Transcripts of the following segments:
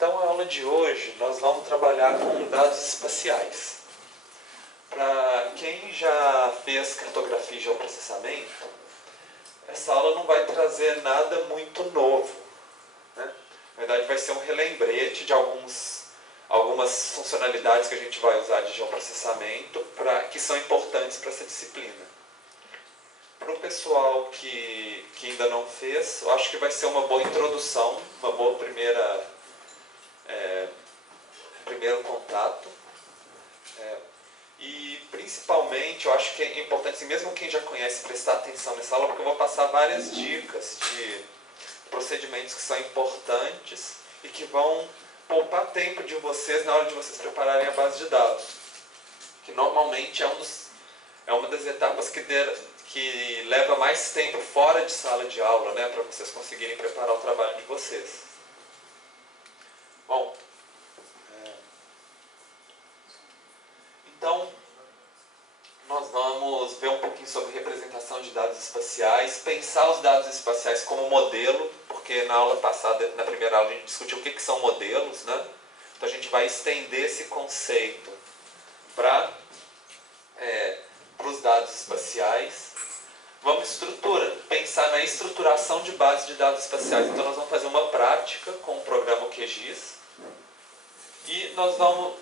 Então, a aula de hoje nós vamos trabalhar com dados espaciais. Para quem já fez cartografia e geoprocessamento, essa aula não vai trazer nada muito novo, né? Na verdade, vai ser um relembrete de algumas funcionalidades que a gente vai usar de geoprocessamento que são importantes para essa disciplina. Para o pessoal que ainda não fez, eu acho que vai ser uma boa introdução, uma boa primeiro contato. E principalmente, eu acho que é importante, assim, mesmo quem já conhece, prestar atenção nessa aula, porque eu vou passar várias dicas de procedimentos que são importantes e que vão poupar tempo de vocês na hora de vocês prepararem a base de dados. Que normalmente é uma das etapas que leva mais tempo fora de sala de aula, né, para vocês conseguirem preparar o trabalho de vocês. Bom, então, nós vamos ver um pouquinho sobre representação de dados espaciais, pensar os dados espaciais como modelo, porque na aula passada, na primeira aula, a gente discutiu o que são modelos, né? Então a gente vai estender esse conceito para os dados espaciais. Vamos pensar na estruturação de bases de dados espaciais. Então nós vamos fazer uma prática com o programa QGIS. E nós vamos,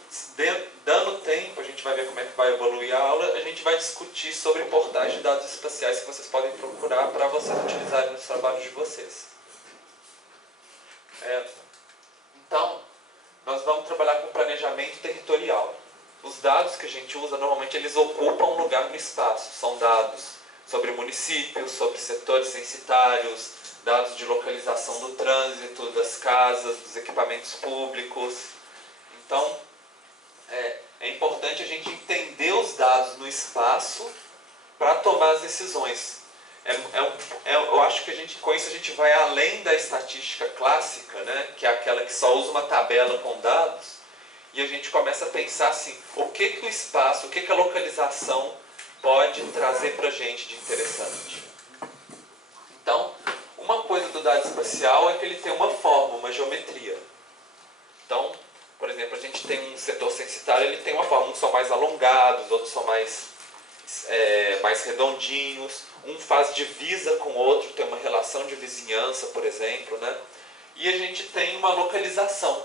dando tempo, a gente vai ver como é que vai evoluir a aula, a gente vai discutir sobre portais de dados espaciais que vocês podem procurar para vocês utilizarem nos trabalhos de vocês. Então, nós vamos trabalhar com planejamento territorial. Os dados que a gente usa, normalmente, eles ocupam um lugar no espaço. São dados sobre municípios, sobre setores censitários, dados de localização do trânsito, das casas, dos equipamentos públicos. Então, é importante a gente entender os dados no espaço para tomar as decisões. Eu acho que com isso a gente vai além da estatística clássica, né, que é aquela que só usa uma tabela com dados, e a gente começa a pensar assim, o que o espaço, o que a localização pode trazer para a gente de interessante. Então, uma coisa do dado espacial é que ele tem uma forma, uma geometria. Então, por exemplo, a gente tem um setor censitário, ele tem uma forma, uns são mais alongados, outros são mais redondinhos, um faz divisa com o outro, tem uma relação de vizinhança, por exemplo, né? E a gente tem uma localização.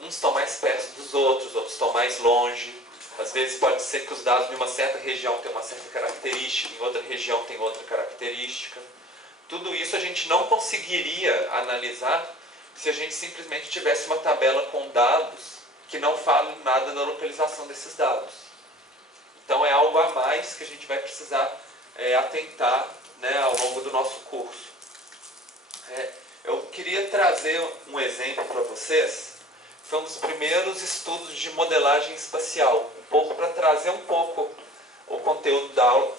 Uns estão mais perto dos outros estão mais longe. Às vezes pode ser que os dados de uma certa região têm uma certa característica, em outra região tem outra característica. Tudo isso a gente não conseguiria analisar se a gente simplesmente tivesse uma tabela com dados que não falam nada da localização desses dados. Então é algo a mais que a gente vai precisar atentar, né, ao longo do nosso curso. Eu queria trazer um exemplo para vocês. Foi um dos primeiros estudos de modelagem espacial, um pouco para trazer um pouco o conteúdo da aula,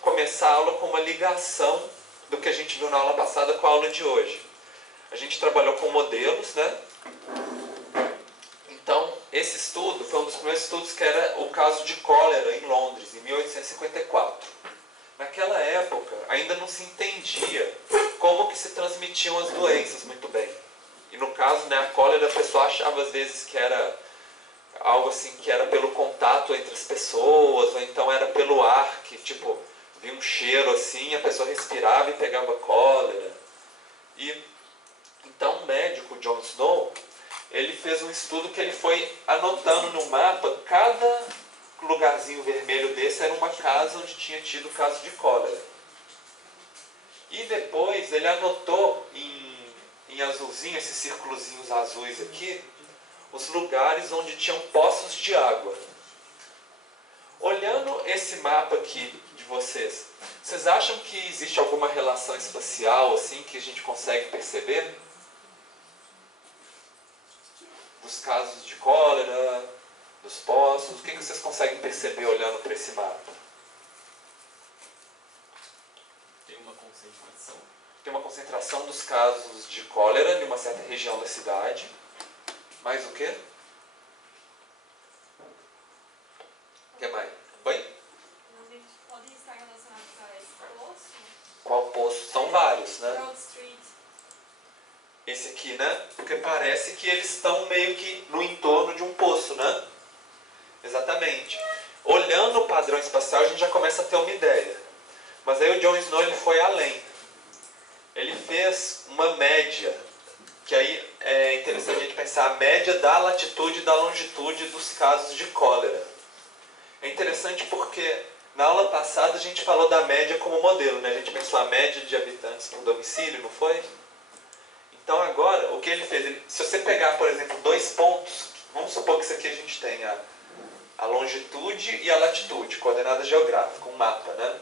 começar a aula com uma ligação do que a gente viu na aula passada com a aula de hoje. A gente trabalhou com modelos, né? Então, esse estudo foi um dos primeiros estudos que era o caso de cólera em Londres, em 1854. Naquela época, ainda não se entendia como que se transmitiam as doenças muito bem. E no caso, né, a cólera, a pessoa achava às vezes que era algo assim, que era pelo contato entre as pessoas, ou então era pelo ar, que tipo, vinha um cheiro assim, a pessoa respirava e pegava cólera. Então o médico John Snow, ele fez um estudo que ele foi anotando no mapa, cada lugarzinho vermelho desse era uma casa onde tinha tido caso de cólera. E depois ele anotou em azulzinho, esses círculozinhos azuis aqui, os lugares onde tinham poços de água. Olhando esse mapa aqui de vocês acham que existe alguma relação espacial assim que a gente consegue perceber? Dos casos de cólera, dos poços, o que vocês conseguem perceber olhando para esse mapa? Tem uma concentração. Tem uma concentração dos casos de cólera em uma certa região da cidade. Mais o quê? O que mais? Oi? Podem estar relacionados a esse poço? Qual poço? São vários, né? Broad Street. Esse aqui, né? Porque parece que eles estão meio que no entorno de um poço, né? Exatamente. Olhando o padrão espacial, a gente já começa a ter uma ideia. Mas aí o John Snow ele foi além. Ele fez uma média, que aí é interessante a gente pensar a média da latitude e da longitude dos casos de cólera. É interessante porque na aula passada a gente falou da média como modelo, né? A gente pensou a média de habitantes por domicílio, não foi? Então agora, o que ele fez? Se você pegar, por exemplo, 2 pontos, vamos supor que isso aqui a gente tem a longitude e a latitude, coordenada geográfica, um mapa, né?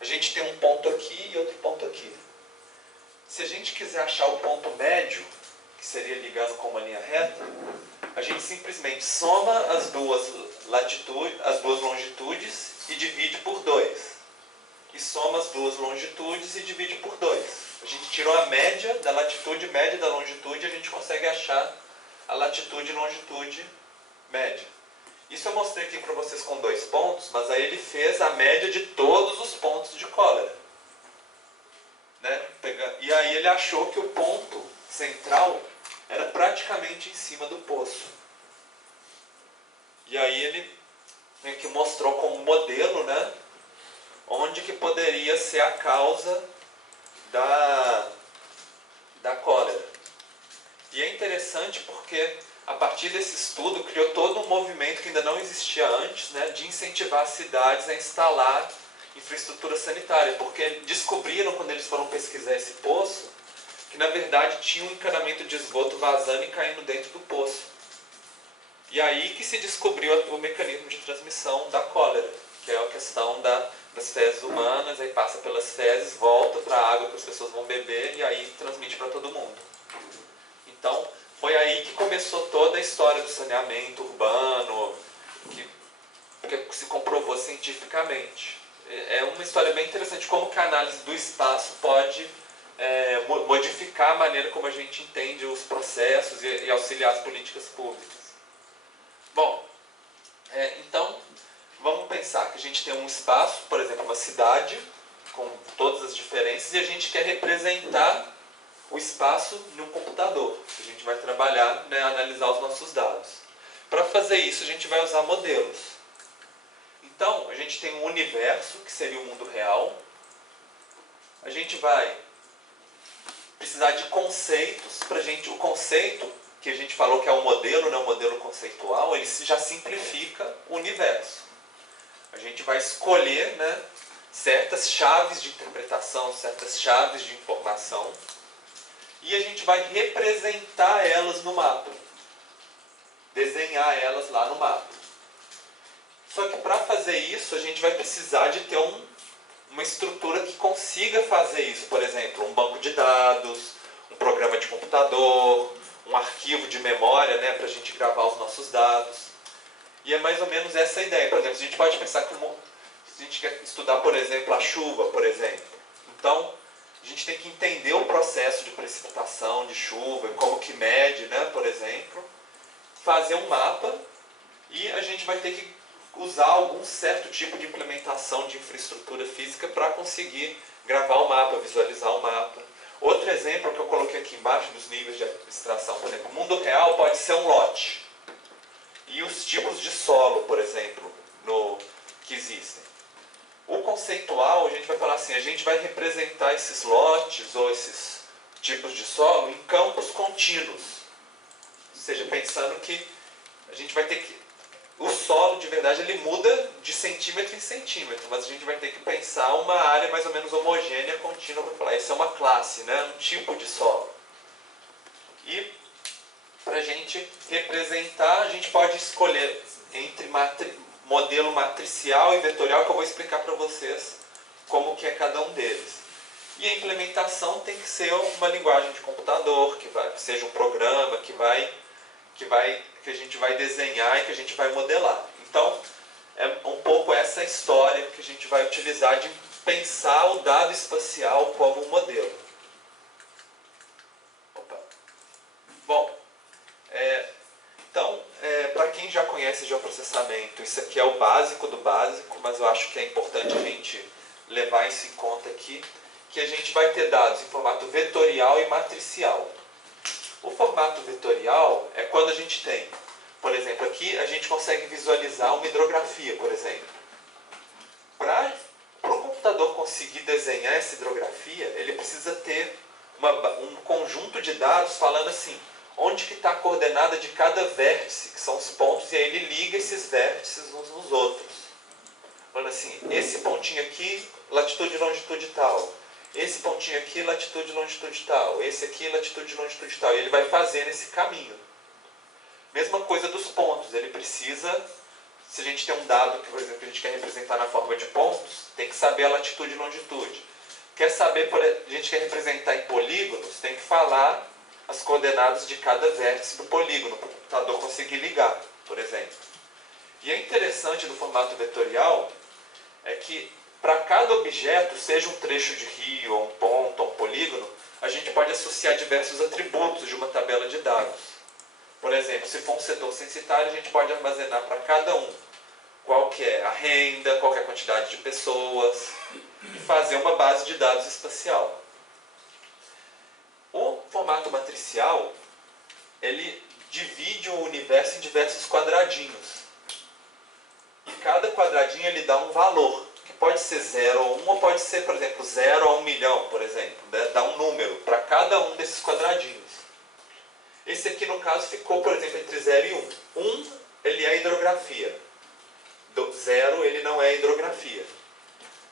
A gente tem um ponto aqui e outro ponto aqui. Se a gente quiser achar o ponto médio, que seria ligando com uma linha reta, a gente simplesmente soma as duas longitudes e divide por 2. E soma as duas longitudes e divide por 2. A gente tirou a média da latitude, média da longitude, e a gente consegue achar a latitude e longitude média. Isso eu mostrei aqui para vocês com 2 pontos, mas aí ele fez a média de todos os pontos de cólera. Né? E aí ele achou que o ponto central era praticamente em cima do poço. E aí ele meio que mostrou como modelo, né, onde que poderia ser a causa da cólera. E é interessante porque a partir desse estudo criou todo um movimento que ainda não existia antes, né, de incentivar as cidades a instalar infraestrutura sanitária, porque descobriram quando eles foram pesquisar esse poço que na verdade tinha um encanamento de esgoto vazando e caindo dentro do poço. E aí que se descobriu o mecanismo de transmissão da cólera, que é a questão das fezes humanas, aí passa pelas fezes, volta para a água que as pessoas vão beber e aí transmite para todo mundo. Então, foi aí que começou toda a história do saneamento urbano, que se comprovou cientificamente. É uma história bem interessante, como que a análise do espaço pode modificar a maneira como a gente entende os processos e auxiliar as políticas públicas. Bom, então, vamos pensar que a gente tem um espaço, por exemplo, uma cidade, com todas as diferenças, e a gente quer representar o espaço num computador. A gente vai trabalhar, né, analisar os nossos dados. Para fazer isso, a gente vai usar modelos. Então, a gente tem um universo, que seria o mundo real. A gente vai precisar de conceitos. O conceito que a gente falou que é o modelo, né, o modelo conceitual, ele já simplifica o universo. A gente vai escolher, né, certas chaves de interpretação, certas chaves de informação, e a gente vai representar elas no mapa. Desenhar elas lá no mapa. Só que para fazer isso, a gente vai precisar de ter uma estrutura que consiga fazer isso. Por exemplo, um banco de dados, um programa de computador, um arquivo de memória, né, para a gente gravar os nossos dados. E é mais ou menos essa a ideia. Por exemplo, a gente pode pensar como se a gente quer estudar, por exemplo, a chuva, por exemplo. Então, a gente tem que entender o processo de precipitação, de chuva, como que mede, né, por exemplo, fazer um mapa, e a gente vai ter que usar algum certo tipo de implementação de infraestrutura física para conseguir gravar o mapa, visualizar o mapa. Outro exemplo que eu coloquei aqui embaixo dos níveis de abstração, por exemplo, o mundo real pode ser um lote. E os tipos de solo, por exemplo, que existem. O conceitual, a gente vai falar assim, a gente vai representar esses lotes ou esses tipos de solo em campos contínuos. Ou seja, pensando que a gente vai ter que... O solo, de verdade, ele muda de centímetro em centímetro, mas a gente vai ter que pensar uma área mais ou menos homogênea, contínua, para falar, essa é uma classe, né? Um tipo de solo. E para a gente representar, a gente pode escolher entre modelo matricial e vetorial, que eu vou explicar para vocês como que é cada um deles. E a implementação tem que ser uma linguagem de computador, que seja um programa que a gente vai desenhar e que a gente vai modelar. Então, é um pouco essa história que a gente vai utilizar de pensar o dado espacial como um modelo. Opa. Bom, então, para quem já conhece geoprocessamento, isso aqui é o básico do básico, mas eu acho que é importante a gente levar isso em conta aqui, que a gente vai ter dados em formato vetorial e matricial. O formato vetorial é quando a gente tem, por exemplo, aqui a gente consegue visualizar uma hidrografia, por exemplo. Para o computador conseguir desenhar essa hidrografia, ele precisa ter um conjunto de dados falando assim, onde que está a coordenada de cada vértice, que são os pontos, e aí ele liga esses vértices uns nos outros. Falando assim, esse pontinho aqui, latitude e longitude tal. Esse pontinho aqui, latitude e longitude tal. Esse aqui, latitude e longitude tal. E ele vai fazendo esse caminho. Mesma coisa dos pontos. Ele precisa, se a gente tem um dado que, por exemplo, a gente quer representar na forma de pontos, tem que saber a latitude e longitude. Quer saber, a gente quer representar em polígonos, tem que falar as coordenadas de cada vértice do polígono, para o computador conseguir ligar, por exemplo. E é interessante do formato vetorial é que para cada objeto, seja um trecho de rio, ou um ponto, ou um polígono, a gente pode associar diversos atributos de uma tabela de dados. Por exemplo, se for um setor censitário, a gente pode armazenar para cada um qual que é a renda, qual que é a quantidade de pessoas, e fazer uma base de dados espacial. O formato matricial, ele divide o universo em diversos quadradinhos. E cada quadradinho ele dá um valor, que pode ser 0 ou 1, ou pode ser, por exemplo, 0 a 1 milhão, por exemplo. Né? Dá um número para cada um desses quadradinhos. Esse aqui, no caso, ficou, por exemplo, entre 0 e 1. 1, ele é hidrografia. 0, ele não é hidrografia.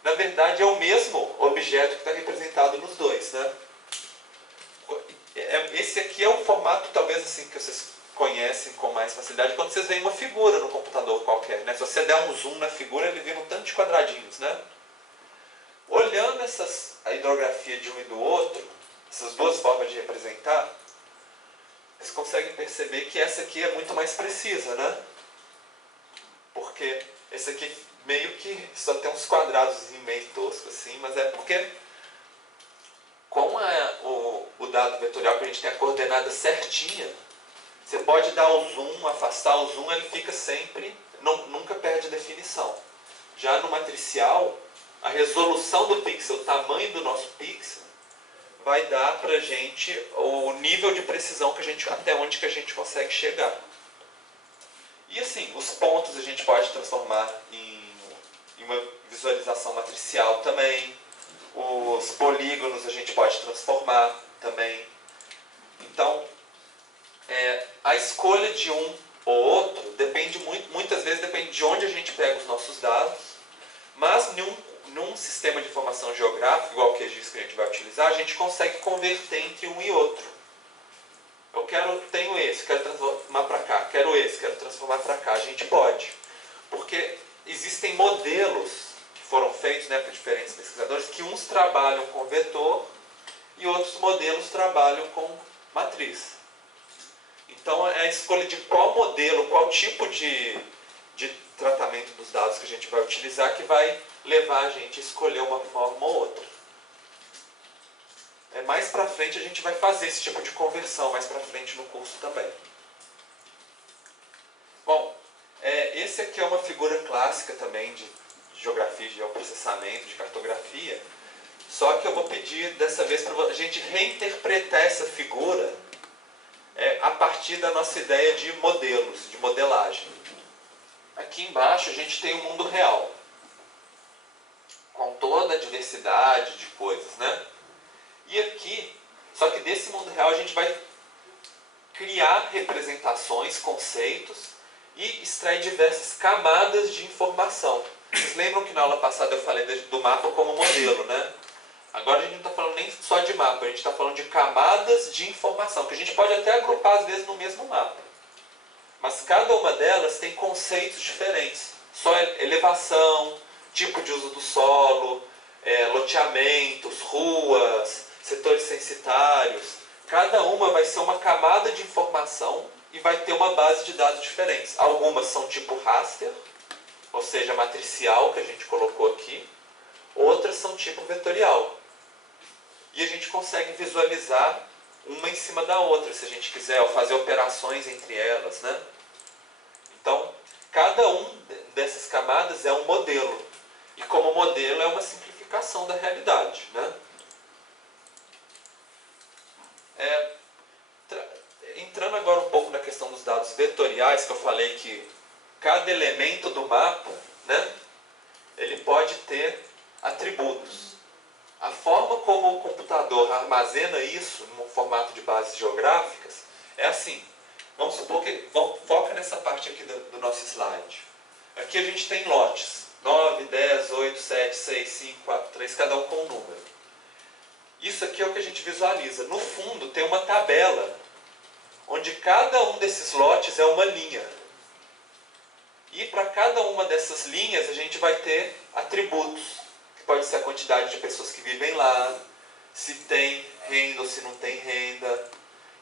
Na verdade, é o mesmo objeto que está representado nos dois. Né? Esse aqui é o formato, talvez, assim, que vocês conhecem com mais facilidade quando vocês veem uma figura no computador qualquer. Né? Se você der um zoom na figura, ele vira um tanto de quadradinhos. Né? Olhando a hidrografia de um e do outro, essas duas formas de representar, vocês conseguem perceber que essa aqui é muito mais precisa, né? Porque esse aqui meio que só tem uns quadrados meio toscos assim, mas é porque com o dado vetorial que a gente tem a coordenada certinha, você pode dar o zoom, afastar o zoom, ele fica sempre, nunca perde definição. Já no matricial, a resolução do pixel, o tamanho do nosso pixel, vai dar para a gente o nível de precisão até onde que a gente consegue chegar. E assim, os pontos a gente pode transformar em uma visualização matricial também. Os polígonos a gente pode transformar também. Então, a escolha de um ou outro depende muitas vezes depende de onde a gente pega os nossos dados, mas num sistema de informação geográfica, igual o QGIS que a gente vai utilizar, a gente consegue converter entre um e outro. Tenho esse, quero transformar para cá, quero esse, quero transformar para cá. A gente pode, porque existem modelos que foram feitos, né, por diferentes pesquisadores, que uns trabalham com vetor e outros modelos trabalham com matriz. Então, é a escolha de qual modelo, qual tipo de tratamento dos dados que a gente vai utilizar que vai levar a gente a escolher uma forma ou outra. Mais para frente a gente vai fazer esse tipo de conversão, mais para frente no curso também. Bom, esse aqui é uma figura clássica também de geografia, de geoprocessamento, de cartografia, só que eu vou pedir dessa vez para a gente reinterpretar essa figura a partir da nossa ideia de modelos, de modelagem. Aqui embaixo a gente tem o mundo real, com toda a diversidade de coisas, né? E aqui, só que desse mundo real a gente vai criar representações, conceitos e extrair diversas camadas de informação. Vocês lembram que na aula passada eu falei do mapa como modelo, né? Agora a gente não está falando nem só de mapa, a gente está falando de camadas de informação, que a gente pode até agrupar às vezes no mesmo mapa. Mas cada uma delas tem conceitos diferentes. Só elevação, tipo de uso do solo, loteamentos, ruas, setores censitários. Cada uma vai ser uma camada de informação e vai ter uma base de dados diferentes. Algumas são tipo raster, ou seja, matricial, que a gente colocou aqui. Outras são tipo vetorial. E a gente consegue visualizar uma em cima da outra, se a gente quiser, ou fazer operações entre elas, né? Então, cada um dessas camadas é um modelo. E como modelo é uma simplificação da realidade, né? entrando agora um pouco na questão dos dados vetoriais, que eu falei que cada elemento do mapa, né, ele pode ter atributos. A forma como o computador armazena isso no formato de bases geográficas é assim. Vamos supor que... foca nessa parte aqui do nosso slide. Aqui a gente tem lotes. 9, 10, 8, 7, 6, 5, 4, 3, cada um com um número. Isso aqui é o que a gente visualiza. No fundo tem uma tabela, onde cada um desses lotes é uma linha. E para cada uma dessas linhas a gente vai ter atributos, que pode ser a quantidade de pessoas que vivem lá, se tem renda ou se não tem renda.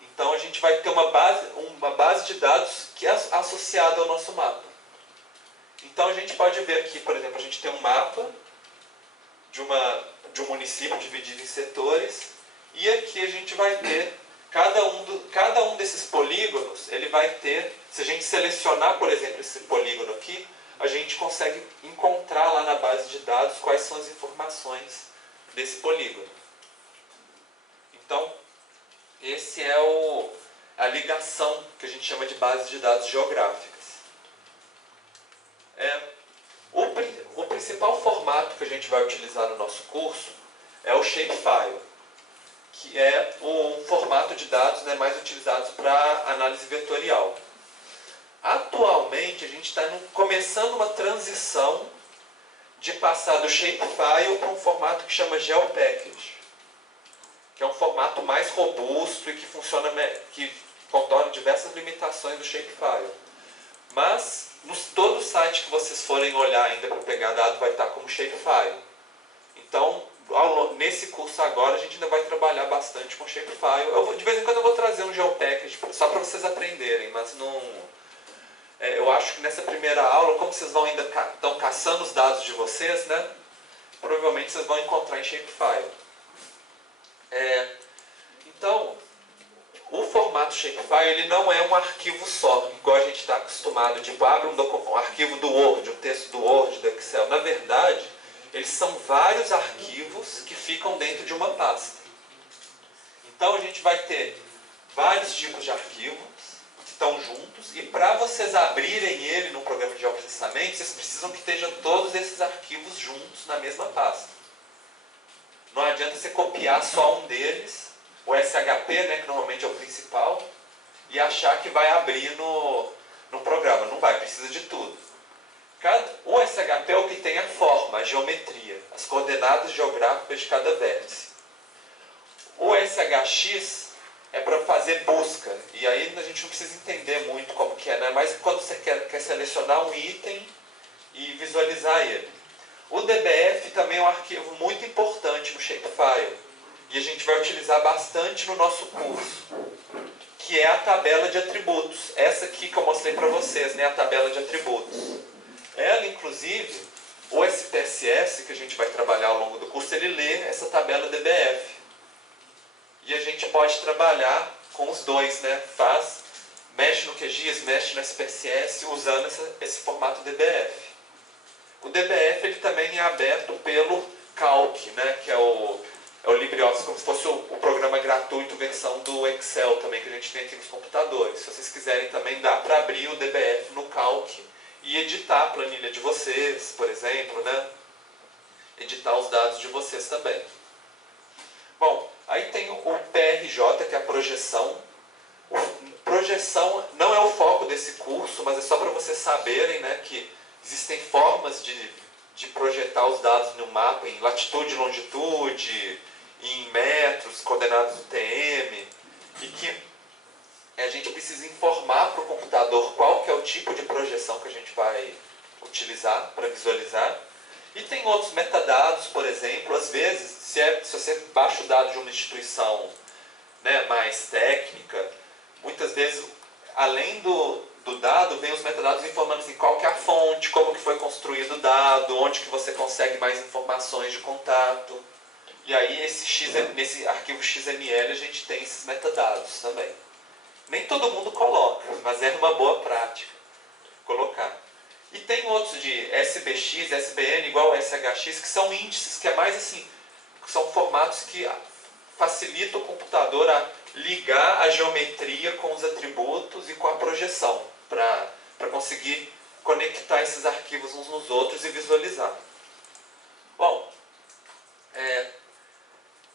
Então a gente vai ter uma base de dados que é associada ao nosso mapa. Então a gente pode ver aqui, por exemplo, a gente tem um mapa de um município dividido em setores, e aqui a gente vai ter cada um desses polígonos, ele vai ter, se a gente selecionar, por exemplo, esse polígono aqui, a gente consegue encontrar lá na base de dados quais são as informações desse polígono. Então, esse é a ligação que a gente chama de bases de dados geográficas. O principal formato que a gente vai utilizar no nosso curso é o shapefile, que é um formato de dados, né, mais utilizado para análise vetorial. Atualmente, a gente está começando uma transição de passar do shapefile para um formato que chama GeoPackage, que é um formato mais robusto e que funciona, que contorna diversas limitações do shapefile. Mas, todo site que vocês forem olhar ainda para pegar dado vai estar como shapefile. Então, nesse curso agora, a gente ainda vai trabalhar bastante com shapefile. De vez em quando eu vou trazer um GeoPackage só para vocês aprenderem, mas não... eu acho que nessa primeira aula, como vocês ainda estão caçando os dados de vocês, né, provavelmente vocês vão encontrar em shapefile. Então, o formato shapefile ele não é um arquivo só, igual a gente está acostumado, tipo, abre um arquivo do Word, um texto do Word, do Excel. Na verdade, eles são vários arquivos que ficam dentro de uma pasta. Então, a gente vai ter vários tipos de arquivos que estão juntos, e para vocês abrirem ele no programa de geoprocessamento, vocês precisam que estejam todos esses arquivos juntos na mesma pasta. Não adianta você copiar só um deles, o SHP, né, que normalmente é o principal, e achar que vai abrir no programa. Não vai, precisa de tudo. O SHP é o que tem a forma, a geometria, as coordenadas geográficas de cada vértice. O SHX é para fazer busca, e aí a gente não precisa entender muito como que é, né? Mas quando você quer selecionar um item e visualizar ele. O DBF também é um arquivo muito importante no shapefile, e a gente vai utilizar bastante no nosso curso, que é a tabela de atributos. Essa aqui que eu mostrei para vocês, né, a tabela de atributos. Ela, inclusive, o SPSS, que a gente vai trabalhar ao longo do curso, ele lê essa tabela DBF. E a gente pode trabalhar com os dois, né? Mexe no QGIS, mexe no SPSS, usando esse formato DBF. O DBF ele também é aberto pelo Calc, né? Que é o LibreOffice, como se fosse o programa gratuito, versão do Excel também, que a gente tem aqui nos computadores. Se vocês quiserem também, dá para abrir o DBF no Calc e editar a planilha de vocês, por exemplo, né? Editar os dados de vocês também. Bom, aí tem o PRJ, que é a projeção. Projeção não é o foco desse curso, mas é só para vocês saberem, né, que existem formas de projetar os dados no mapa em latitude e longitude, em metros, coordenadas UTM, e que a gente precisa informar para o computador qual que é o tipo de projeção que a gente vai utilizar para visualizar. E tem outros metadados, por exemplo, às vezes, se você baixa o dado de uma instituição, né, mais técnica, muitas vezes, além do dado, vem os metadados informando assim, qual que é a fonte, como que foi construído o dado, onde que você consegue mais informações de contato. E aí, nesse arquivo XML, a gente tem esses metadados também. Nem todo mundo coloca, mas é uma boa prática colocar. E tem outros de SBX, SBN igual ao SHX, que são índices, que é mais assim, são formatos que facilitam o computador a ligar a geometria com os atributos e com a projeção, para conseguir conectar esses arquivos uns nos outros e visualizar. Bom,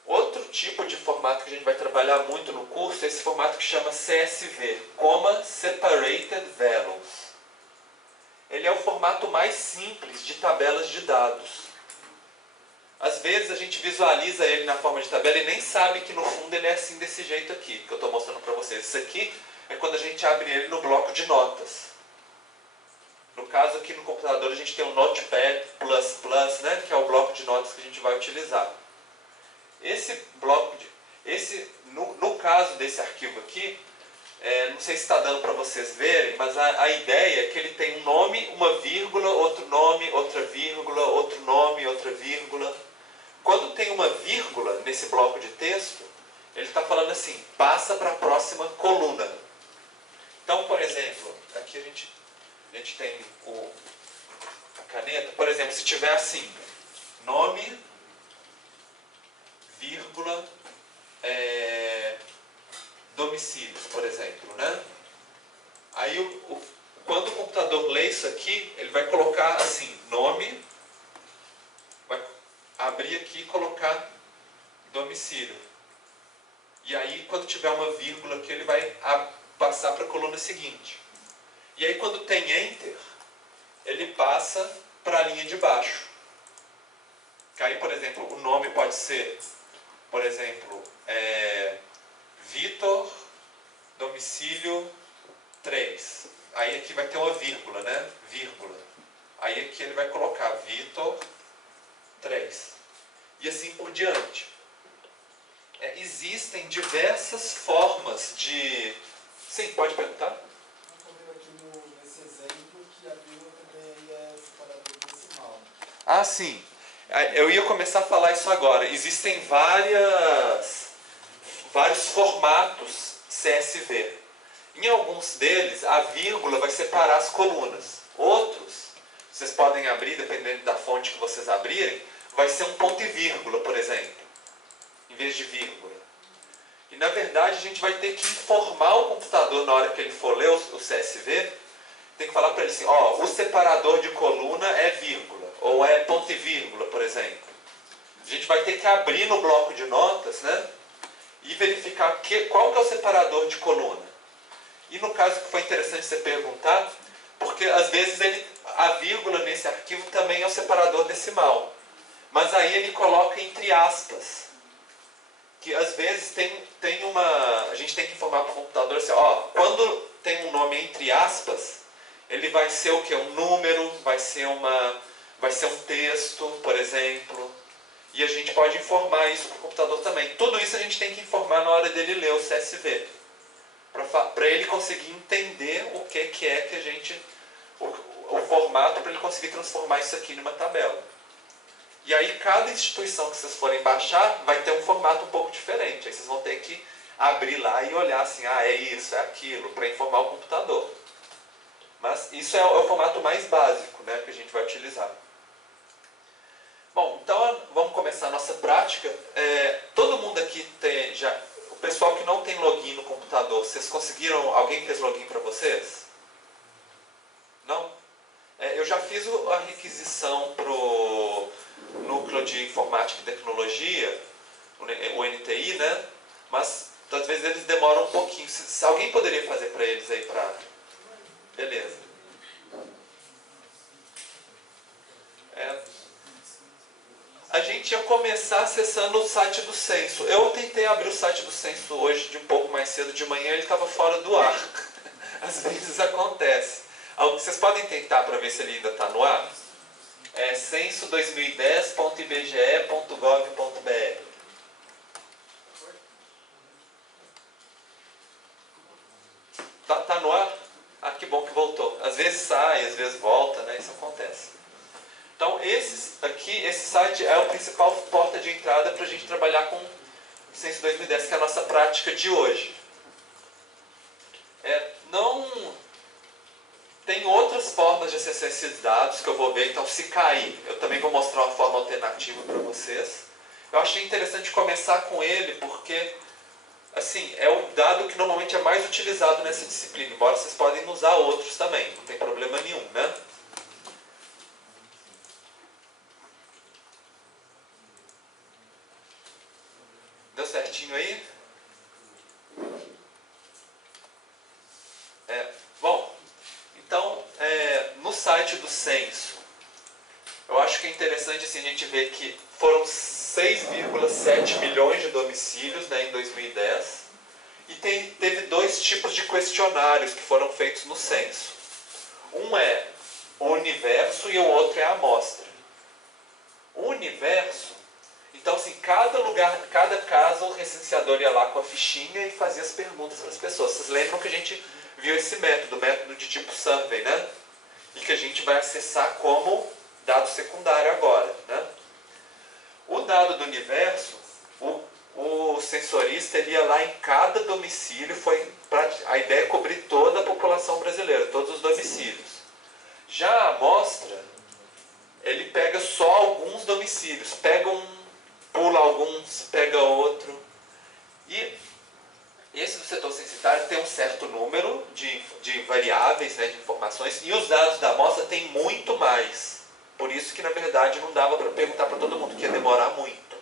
outro tipo de formato que a gente vai trabalhar muito no curso é esse formato que chama CSV, Comma Separated Values. Ele é o formato mais simples de tabelas de dados. Às vezes a gente visualiza ele na forma de tabela e nem sabe que no fundo ele é assim desse jeito aqui, que eu estou mostrando para vocês. Isso aqui é quando a gente abre ele no bloco de notas. No caso aqui no computador a gente tem o Notepad++, né, que é o bloco de notas que a gente vai utilizar. Esse bloco, no caso desse arquivo aqui, não sei se está dando para vocês verem, mas a ideia é que ele tem um nome, uma vírgula, outro nome, outra vírgula, outro nome, outra vírgula. Quando tem uma vírgula nesse bloco de texto, ele está falando assim, passa para a próxima coluna. Então, por exemplo, aqui a gente tem a caneta. Por exemplo, se tiver assim, nome, vírgula, domicílios, por exemplo, né? Aí, quando o computador lê isso aqui, ele vai colocar assim, nome, vai abrir aqui e colocar domicílio. E aí, quando tiver uma vírgula aqui, ele vai passar para a coluna seguinte. E aí, quando tem Enter, ele passa para a linha de baixo. Que aí, por exemplo, o nome pode ser, por exemplo, Vitor, domicílio 3. Aí aqui vai ter uma vírgula, né? Vírgula. Aí aqui ele vai colocar Vitor 3. E assim por diante. Existem diversas formas de... Sim, pode perguntar? Estou vendo aqui nesse exemplo que a vírgula também é separador decimal. Ah, sim. Eu ia começar a falar isso agora. Existem vários formatos CSV. Em alguns deles, a vírgula vai separar as colunas. Outros, vocês podem abrir, dependendo da fonte que vocês abrirem, vai ser um ponto e vírgula, por exemplo, em vez de vírgula. E, na verdade, a gente vai ter que informar o computador na hora que ele for ler o CSV, tem que falar para ele assim, o separador de coluna é vírgula, ou é ponto e vírgula, por exemplo. A gente vai ter que abrir no bloco de notas, né? E verificar qual que é o separador de coluna. E no caso que foi interessante você perguntar, porque às vezes a vírgula nesse arquivo também é o separador decimal. Mas aí ele coloca entre aspas. Que às vezes a gente tem que informar para o computador assim, quando tem um nome entre aspas, ele vai ser o quê? Um número, vai ser um texto, por exemplo. E a gente pode informar isso para o computador também. Tudo isso a gente tem que informar na hora dele ler o CSV. Para ele conseguir entender o que é que a gente... O formato para ele conseguir transformar isso aqui numa tabela. E aí cada instituição que vocês forem baixar vai ter um formato um pouco diferente. Aí vocês vão ter que abrir lá e olhar assim, é isso, é aquilo, para informar o computador. Mas isso é o formato mais básico, né, que a gente vai utilizar. Bom, então vamos começar a nossa prática. Todo mundo aqui tem já... O pessoal que não tem login no computador, vocês conseguiram... Alguém fez login para vocês? Não? Eu já fiz a requisição para o Núcleo de Informática e Tecnologia, o NTI, né? Mas às vezes eles demoram um pouquinho. Se alguém poderia fazer para eles aí para... Beleza. A gente ia começar acessando o site do Censo. Eu tentei abrir o site do Censo hoje, de um pouco mais cedo de manhã, ele estava fora do ar. Às vezes acontece. Vocês podem tentar para ver se ele ainda está no ar? É censo2010.ibge.gov.br. Tá no ar? Ah, que bom que voltou. Às vezes sai, às vezes volta, né? Isso acontece. Então, esse site é a principal porta de entrada para a gente trabalhar com o Censo 2010, que é a nossa prática de hoje. Tem outras formas de acessar esses dados que eu vou ver, então se cair, eu também vou mostrar uma forma alternativa para vocês. Eu achei interessante começar com ele porque assim, é o dado que normalmente é mais utilizado nessa disciplina, embora vocês podem usar outros também, não tem problema nenhum, né? Deu certinho aí? Bom, então, no site do censo, eu acho que é interessante assim, a gente ver que foram 6,7 milhões de domicílios, né, em 2010, e teve dois tipos de questionários que foram feitos no censo. Um é o universo e o outro é a amostra. O universo, então assim, cada casa o recenseador ia lá com a fichinha e fazia as perguntas para as pessoas. Vocês lembram que a gente viu esse método, o método de tipo survey, né? E que a gente vai acessar como dado secundário agora, né? O dado do universo, o sensorista ele ia lá em cada domicílio, a ideia é cobrir toda a população brasileira, todos os domicílios. Já a amostra, ele pega só alguns domicílios, pula alguns, pega outro. E esse do setor censitário tem um certo número de variáveis, né, de informações, e os dados da amostra têm muito mais. Por isso que, na verdade, não dava para perguntar para todo mundo, que ia demorar muito.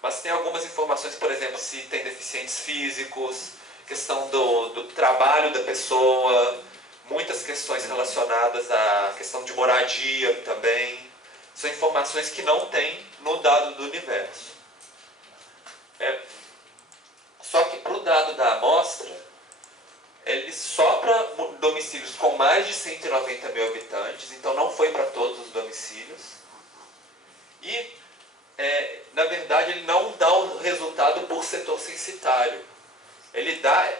Mas tem algumas informações, por exemplo, se tem deficientes físicos, questão do trabalho da pessoa, muitas questões relacionadas à questão de moradia também. São informações que não tem no dado do universo. Só que para o dado da amostra, ele só para domicílios com mais de 190 mil habitantes, então não foi para todos os domicílios. E, na verdade, ele não dá o resultado por setor censitário. Ele dá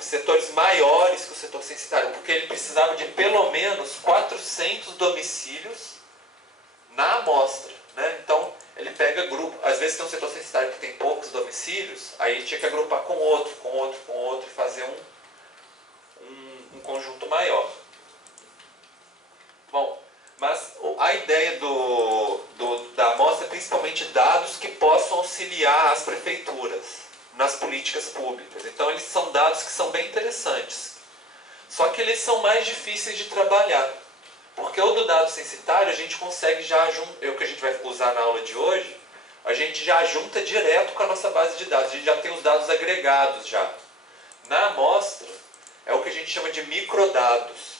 setores maiores que o setor censitário, porque ele precisava de pelo menos 400 domicílios na amostra, né? Então, ele pega grupo, às vezes tem um setor censitário que tem poucos domicílios, aí tinha que agrupar com outro, e fazer um conjunto maior. Bom, mas a ideia da amostra é principalmente dados que possam auxiliar as prefeituras nas políticas públicas. Então, eles são dados que são bem interessantes. Só que eles são mais difíceis de trabalhar. Porque o do dado censitário, a gente consegue já juntar, o que a gente vai usar na aula de hoje, a gente já junta direto com a nossa base de dados. A gente já tem os dados agregados já. Na amostra, é o que a gente chama de microdados.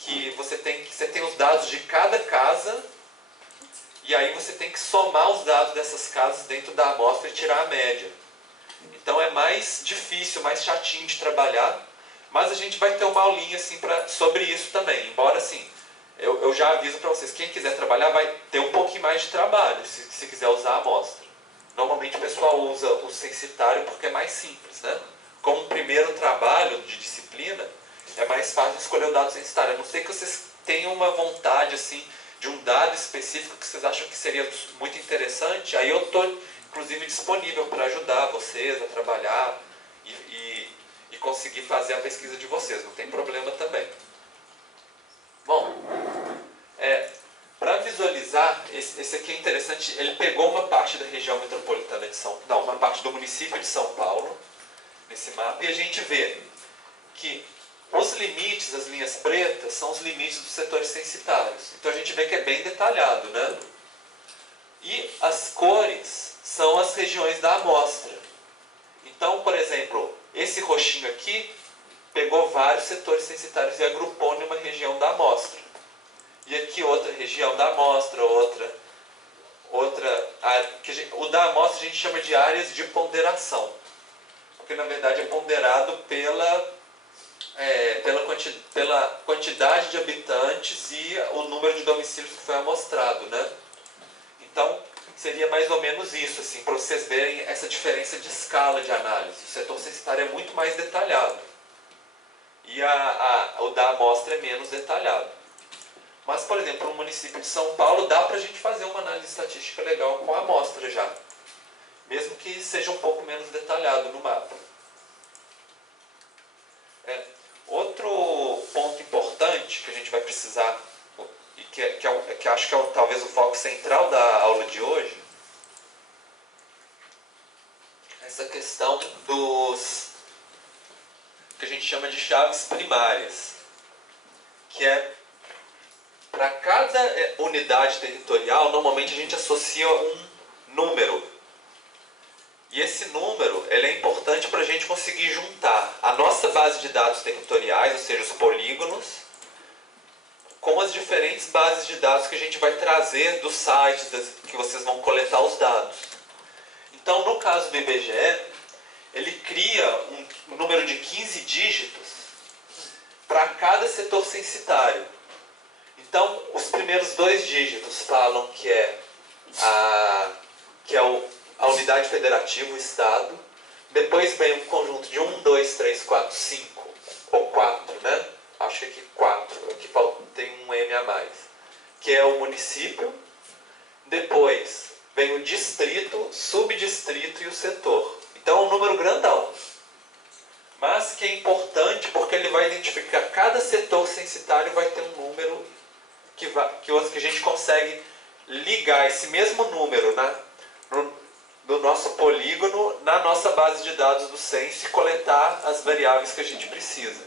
Que você tem os dados de cada casa, e aí você tem que somar os dados dessas casas dentro da amostra e tirar a média. Então é mais difícil, mais chatinho de trabalhar, mas a gente vai ter uma aulinha assim, sobre isso também. Embora assim, eu já aviso para vocês, quem quiser trabalhar vai ter um pouquinho mais de trabalho, se quiser usar a amostra. Normalmente o pessoal usa o censitário porque é mais simples, né? Como um primeiro trabalho de disciplina, é mais fácil escolher o dado censitário. A não ser que vocês tenham uma vontade assim, de um dado específico que vocês acham que seria muito interessante, aí eu estou inclusive disponível para ajudar vocês a trabalhar e conseguir fazer a pesquisa de vocês, não tem problema também. Bom, para visualizar, esse aqui é interessante, ele pegou uma parte da região metropolitana de uma parte do município de São Paulo, nesse mapa, e a gente vê que os limites, as linhas pretas, são os limites dos setores censitários. Então a gente vê que é bem detalhado, né? E as cores são as regiões da amostra. Então, por exemplo, esse roxinho aqui pegou vários setores censitários e agrupou numa região da amostra. E aqui outra região da amostra, o da amostra a gente chama de áreas de ponderação. Porque na verdade é ponderado pela quantidade de habitantes e o número de domicílios que foi amostrado, né? Então, seria mais ou menos isso, assim, para vocês verem essa diferença de escala de análise. O setor censitário é muito mais detalhado e o da amostra é menos detalhado. Mas, por exemplo, no município de São Paulo, dá para a gente fazer uma análise estatística legal com a amostra já, mesmo que seja um pouco menos detalhado no mapa. Outro ponto importante que a gente vai precisar, e que acho que é talvez o foco central da aula de hoje, essa questão questão dos que a gente chama de chaves primárias, que é para cada unidade territorial, normalmente a gente associa um número. E esse número ele é importante para a gente conseguir juntar a nossa base de dados territoriais, ou seja, os polígonos, com as diferentes bases de dados que a gente vai trazer dos sites que vocês vão coletar os dados. Então, no caso do IBGE, ele cria um número de 15 dígitos para cada setor censitário. Então, os primeiros 2 dígitos falam que é a unidade federativa, o Estado. Depois vem um conjunto de 1, 2, 3, 4, 5, ou 4, né? Acho que aqui 4, aqui tem um M a mais, que é o município. Depois vem o distrito, subdistrito e o setor. Então é um número grandão, mas que é importante porque ele vai identificar cada setor censitário, vai ter um número que a gente consegue ligar esse mesmo número do nosso polígono na nossa base de dados do Censo e coletar as variáveis que a gente precisa.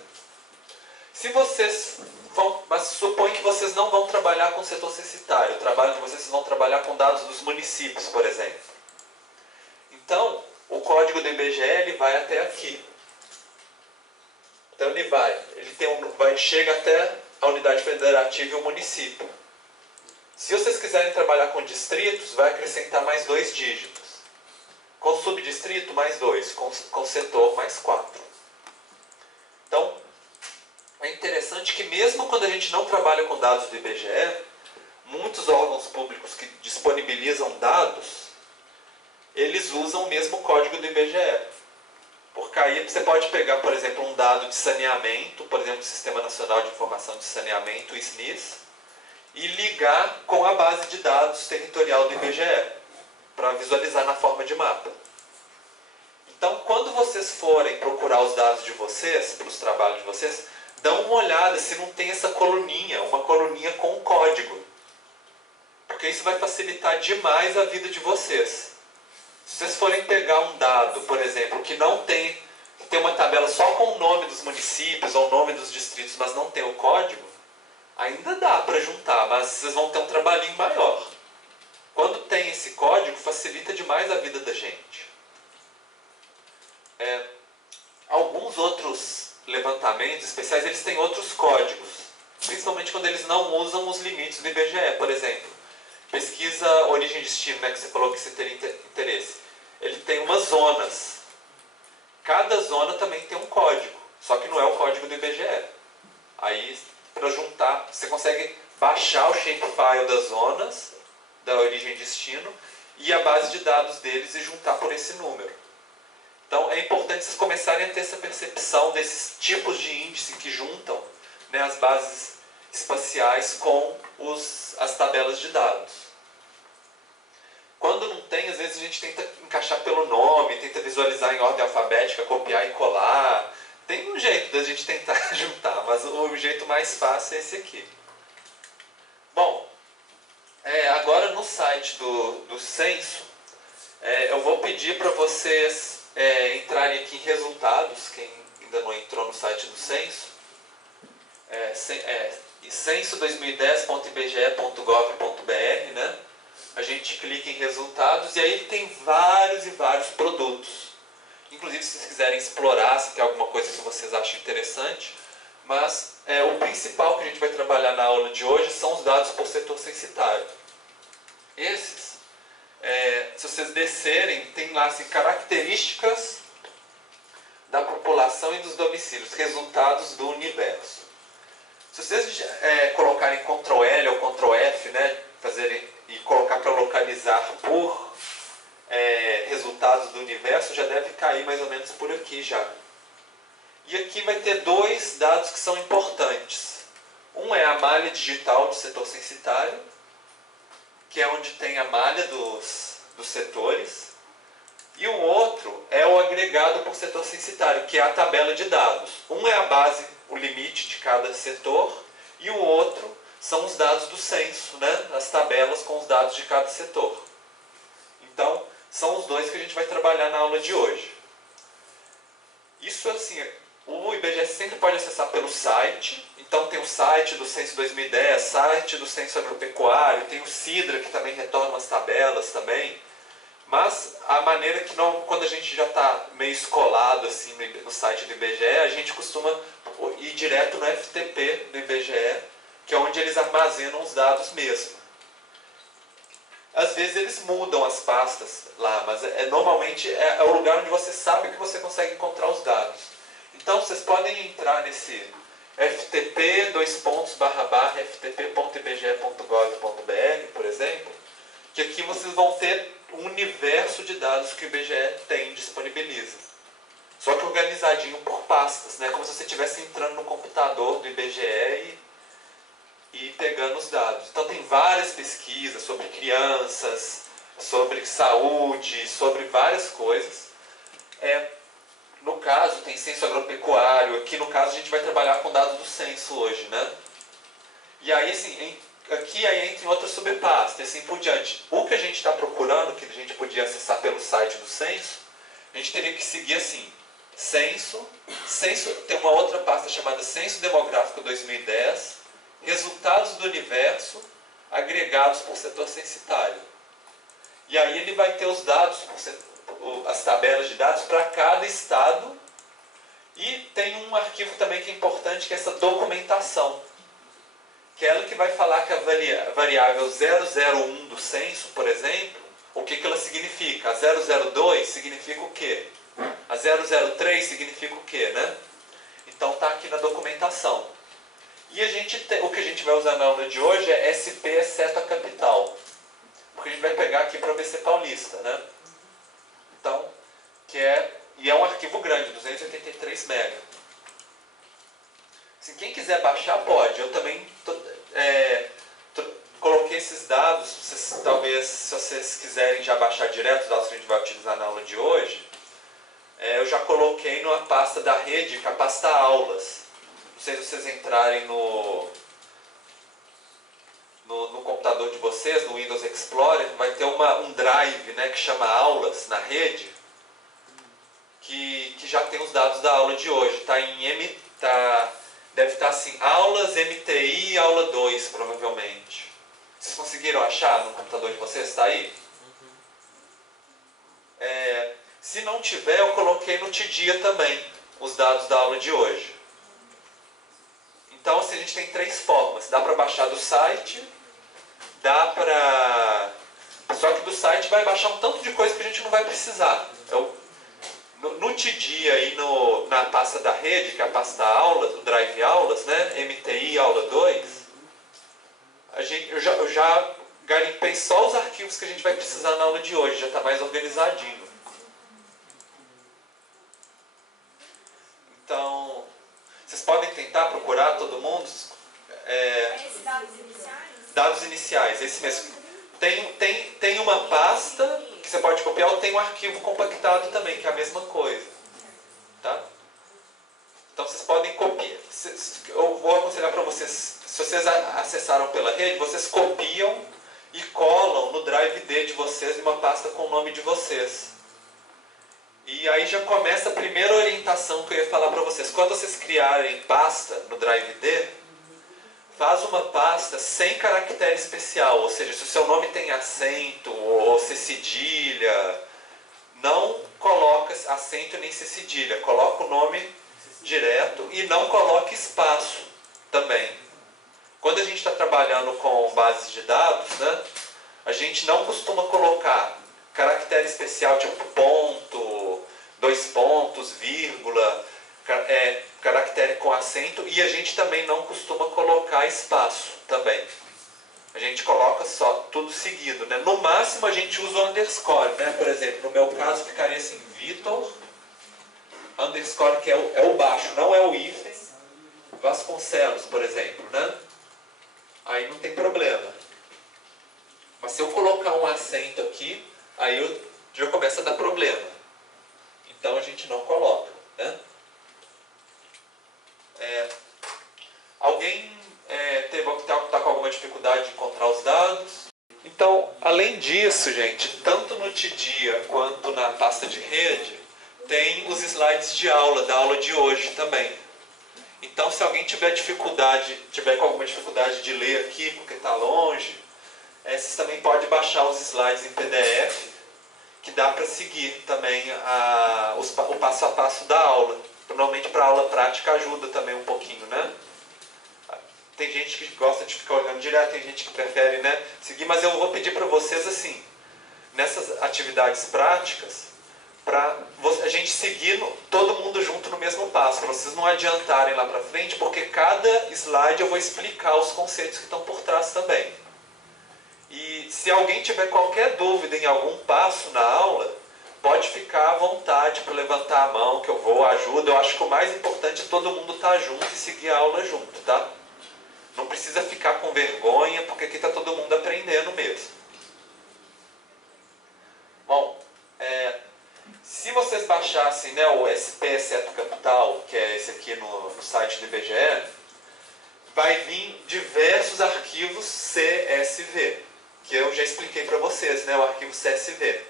Mas supõe que vocês não vão trabalhar com o setor censitário, o trabalho de vocês vão trabalhar com dados dos municípios, por exemplo. Então, o código do IBGE ele vai até aqui. Então ele chega até a unidade federativa e o município. Se vocês quiserem trabalhar com distritos, vai acrescentar mais 2 dígitos. Com subdistrito, mais 2. Com setor, mais 4. Então, é interessante que mesmo quando a gente não trabalha com dados do IBGE, muitos órgãos públicos que disponibilizam dados, eles usam o mesmo código do IBGE. Porque aí você pode pegar, por exemplo, um dado de saneamento, por exemplo, o Sistema Nacional de Informação de Saneamento, o SNIS, e ligar com a base de dados territorial do IBGE, para visualizar na forma de mapa. Então, quando vocês forem procurar os dados de vocês, para os trabalhos de vocês, dão uma olhada se não tem essa coluninha, uma coluninha com um código. Porque isso vai facilitar demais a vida de vocês. Se vocês forem pegar um dado, por exemplo, que tem uma tabela só com o nome dos municípios ou o nome dos distritos, mas não tem o código, ainda dá para juntar, mas vocês vão ter um trabalhinho maior. Quando tem esse código, facilita demais a vida da gente. Alguns outros levantamentos especiais, eles têm outros códigos, principalmente quando eles não usam os limites do IBGE. Por exemplo, pesquisa origem e destino, né, que você falou que você teria interesse. Ele tem umas zonas. Cada zona também tem um código, só que não é o código do IBGE. Aí, para juntar, você consegue baixar o shapefile das zonas, da origem e destino, e a base de dados deles e juntar por esse número. Então é importante vocês começarem a ter essa percepção desses tipos de índice que juntam, né, as bases espaciais com as tabelas de dados. Quando não tem, às vezes a gente tenta encaixar pelo nome, tenta visualizar em ordem alfabética, copiar e colar. Tem um jeito da gente tentar juntar, mas o jeito mais fácil é esse aqui. Bom, agora no site do Censo, eu vou pedir para vocês entrarem aqui em resultados, quem ainda não entrou no site do Censo, censo2010.ibge.gov.br, né? A gente clica em resultados e aí tem vários e vários produtos. Inclusive, se vocês quiserem explorar, se tem alguma coisa que vocês acham interessante, mas o principal que a gente vai trabalhar na aula de hoje são os dados por setor censitário. Esses, se vocês descerem, tem lá assim, características da população e dos domicílios, resultados do universo. Se vocês colocarem Ctrl L ou Ctrl F, né, e colocar para localizar por resultados do universo, já deve cair mais ou menos por aqui já. E aqui vai ter 2 dados que são importantes. Um é a malha digital do setor censitário, que é onde tem a malha dos setores. E o outro é o agregado por setor censitário, que é a tabela de dados. Um é a base, o limite de cada setor, e o outro são os dados do censo, né? As tabelas com os dados de cada setor. Então, são os 2 que a gente vai trabalhar na aula de hoje. Isso assim, o IBGE sempre pode acessar pelo site. Então tem o site do Censo 2010, site do Censo Agropecuário, tem o Sidra que também retorna as tabelas também. Mas a maneira que não, quando a gente já está meio escolado assim no site do IBGE, a gente costuma ir direto no FTP do IBGE, que é onde eles armazenam os dados mesmo. Às vezes eles mudam as pastas lá, mas normalmente é o lugar onde você sabe que você consegue encontrar os dados. Então vocês podem entrar nesse ftp://ftp.ibge.gov.br, por exemplo, que aqui vocês vão ter um universo de dados que o IBGE tem, disponibiliza. Só que organizadinho por pastas, né? Como se você estivesse entrando no computador do IBGE e pegando os dados. Então tem várias pesquisas sobre crianças, sobre saúde, sobre várias coisas. No caso, tem censo agropecuário. Aqui no caso a gente vai trabalhar com dados do censo hoje, né? E aí assim, aqui aí entra em outra subpasta e assim por diante. O que a gente está procurando, que a gente podia acessar pelo site do censo, a gente teria que seguir assim: censo, tem uma outra pasta chamada Censo Demográfico 2010, resultados do universo agregados por setor censitário. E aí ele vai ter os dados, as tabelas de dados para cada estado, e tem um arquivo também que é importante, que é essa documentação, que é ela que vai falar que a variável 001 do censo, por exemplo, o que ela significa. A 002 significa o quê? A 003 significa o quê, né? Então está aqui na documentação. E o que a gente vai usar na aula de hoje é SP exceto a capital, porque a gente vai pegar aqui para o ABC Paulista, né? Então, e é um arquivo grande, 283 MB. Se quem quiser baixar, pode. Eu também coloquei esses dados, talvez, se vocês quiserem já baixar direto os dados que a gente vai utilizar na aula de hoje, eu já coloquei numa pasta da rede, que é a pasta aulas. Não sei se vocês entrarem no computador de vocês, no Windows Explorer, vai ter um drive, né, que chama aulas na rede, que já tem os dados da aula de hoje. Deve estar assim, aulas MTI aula 2, provavelmente. Vocês conseguiram achar no computador de vocês? Está aí? Se não tiver, eu coloquei no Tidia também os dados da aula de hoje. Então, assim, a gente tem 3 formas. Dá para baixar do site, só que do site vai baixar um tanto de coisa que a gente não vai precisar. No Tidia e na pasta da rede, que é a pasta aulas, o drive aulas, né? MTI aula 2, eu já garimpei só os arquivos que a gente vai precisar na aula de hoje, já está mais organizadinho. Então, vocês podem tentar procurar todo mundo. Esses dados iniciais? Dados iniciais, esse mesmo. Tem uma pasta que você pode copiar, ou tem um arquivo compactado também, que é a mesma coisa. Tá? Então vocês podem copiar. Eu vou aconselhar para vocês, se vocês acessaram pela rede, vocês copiam e colam no Drive D de vocês em uma pasta com o nome de vocês. E aí já começa a primeira orientação que eu ia falar para vocês. Quando vocês criarem pasta no Drive D, faz uma pasta sem caractere especial, ou seja, se o seu nome tem acento ou se cedilha, não coloca acento nem se cedilha, coloca o nome direto e não coloque espaço também. Quando a gente está trabalhando com bases de dados, né, a gente não costuma colocar caractere especial tipo ponto, 2 pontos, vírgula, caractere com acento, e a gente também não costuma colocar espaço também. A gente coloca só tudo seguido, né? No máximo a gente usa o underscore, né? Por exemplo, no meu caso ficaria assim, Vitor, underscore, que é o baixo, não é o hífen, Vasconcelos, por exemplo, né? Aí não tem problema. Mas se eu colocar um acento aqui, aí já começa a dar problema. Então a gente não coloca, né? Alguém está com alguma dificuldade de encontrar os dados? Então, além disso, gente, tanto no Tidia quanto na pasta de rede, tem os slides de aula, da aula de hoje também. Então, se alguém tiver com alguma dificuldade de ler aqui, porque está longe, vocês também podem baixar os slides em PDF, que dá para seguir também o passo a passo da aula. Normalmente para a aula prática ajuda também um pouquinho, né? Tem gente que gosta de ficar olhando direto, tem gente que prefere, né, seguir, mas eu vou pedir para vocês assim, nessas atividades práticas, para a gente seguir todo mundo junto no mesmo passo, para vocês não adiantarem lá para frente, porque cada slide eu vou explicar os conceitos que estão por trás também. E se alguém tiver qualquer dúvida em algum passo na aula, pode ficar à vontade para levantar a mão, que eu vou, ajuda. Eu acho que o mais importante é todo mundo estar junto e seguir a aula junto, tá? Não precisa ficar com vergonha, porque aqui está todo mundo aprendendo mesmo. Bom, se vocês baixassem, né, o SP Seto Capital, que é esse aqui no site do IBGE, vai vir diversos arquivos CSV, que eu já expliquei para vocês, né, o arquivo CSV,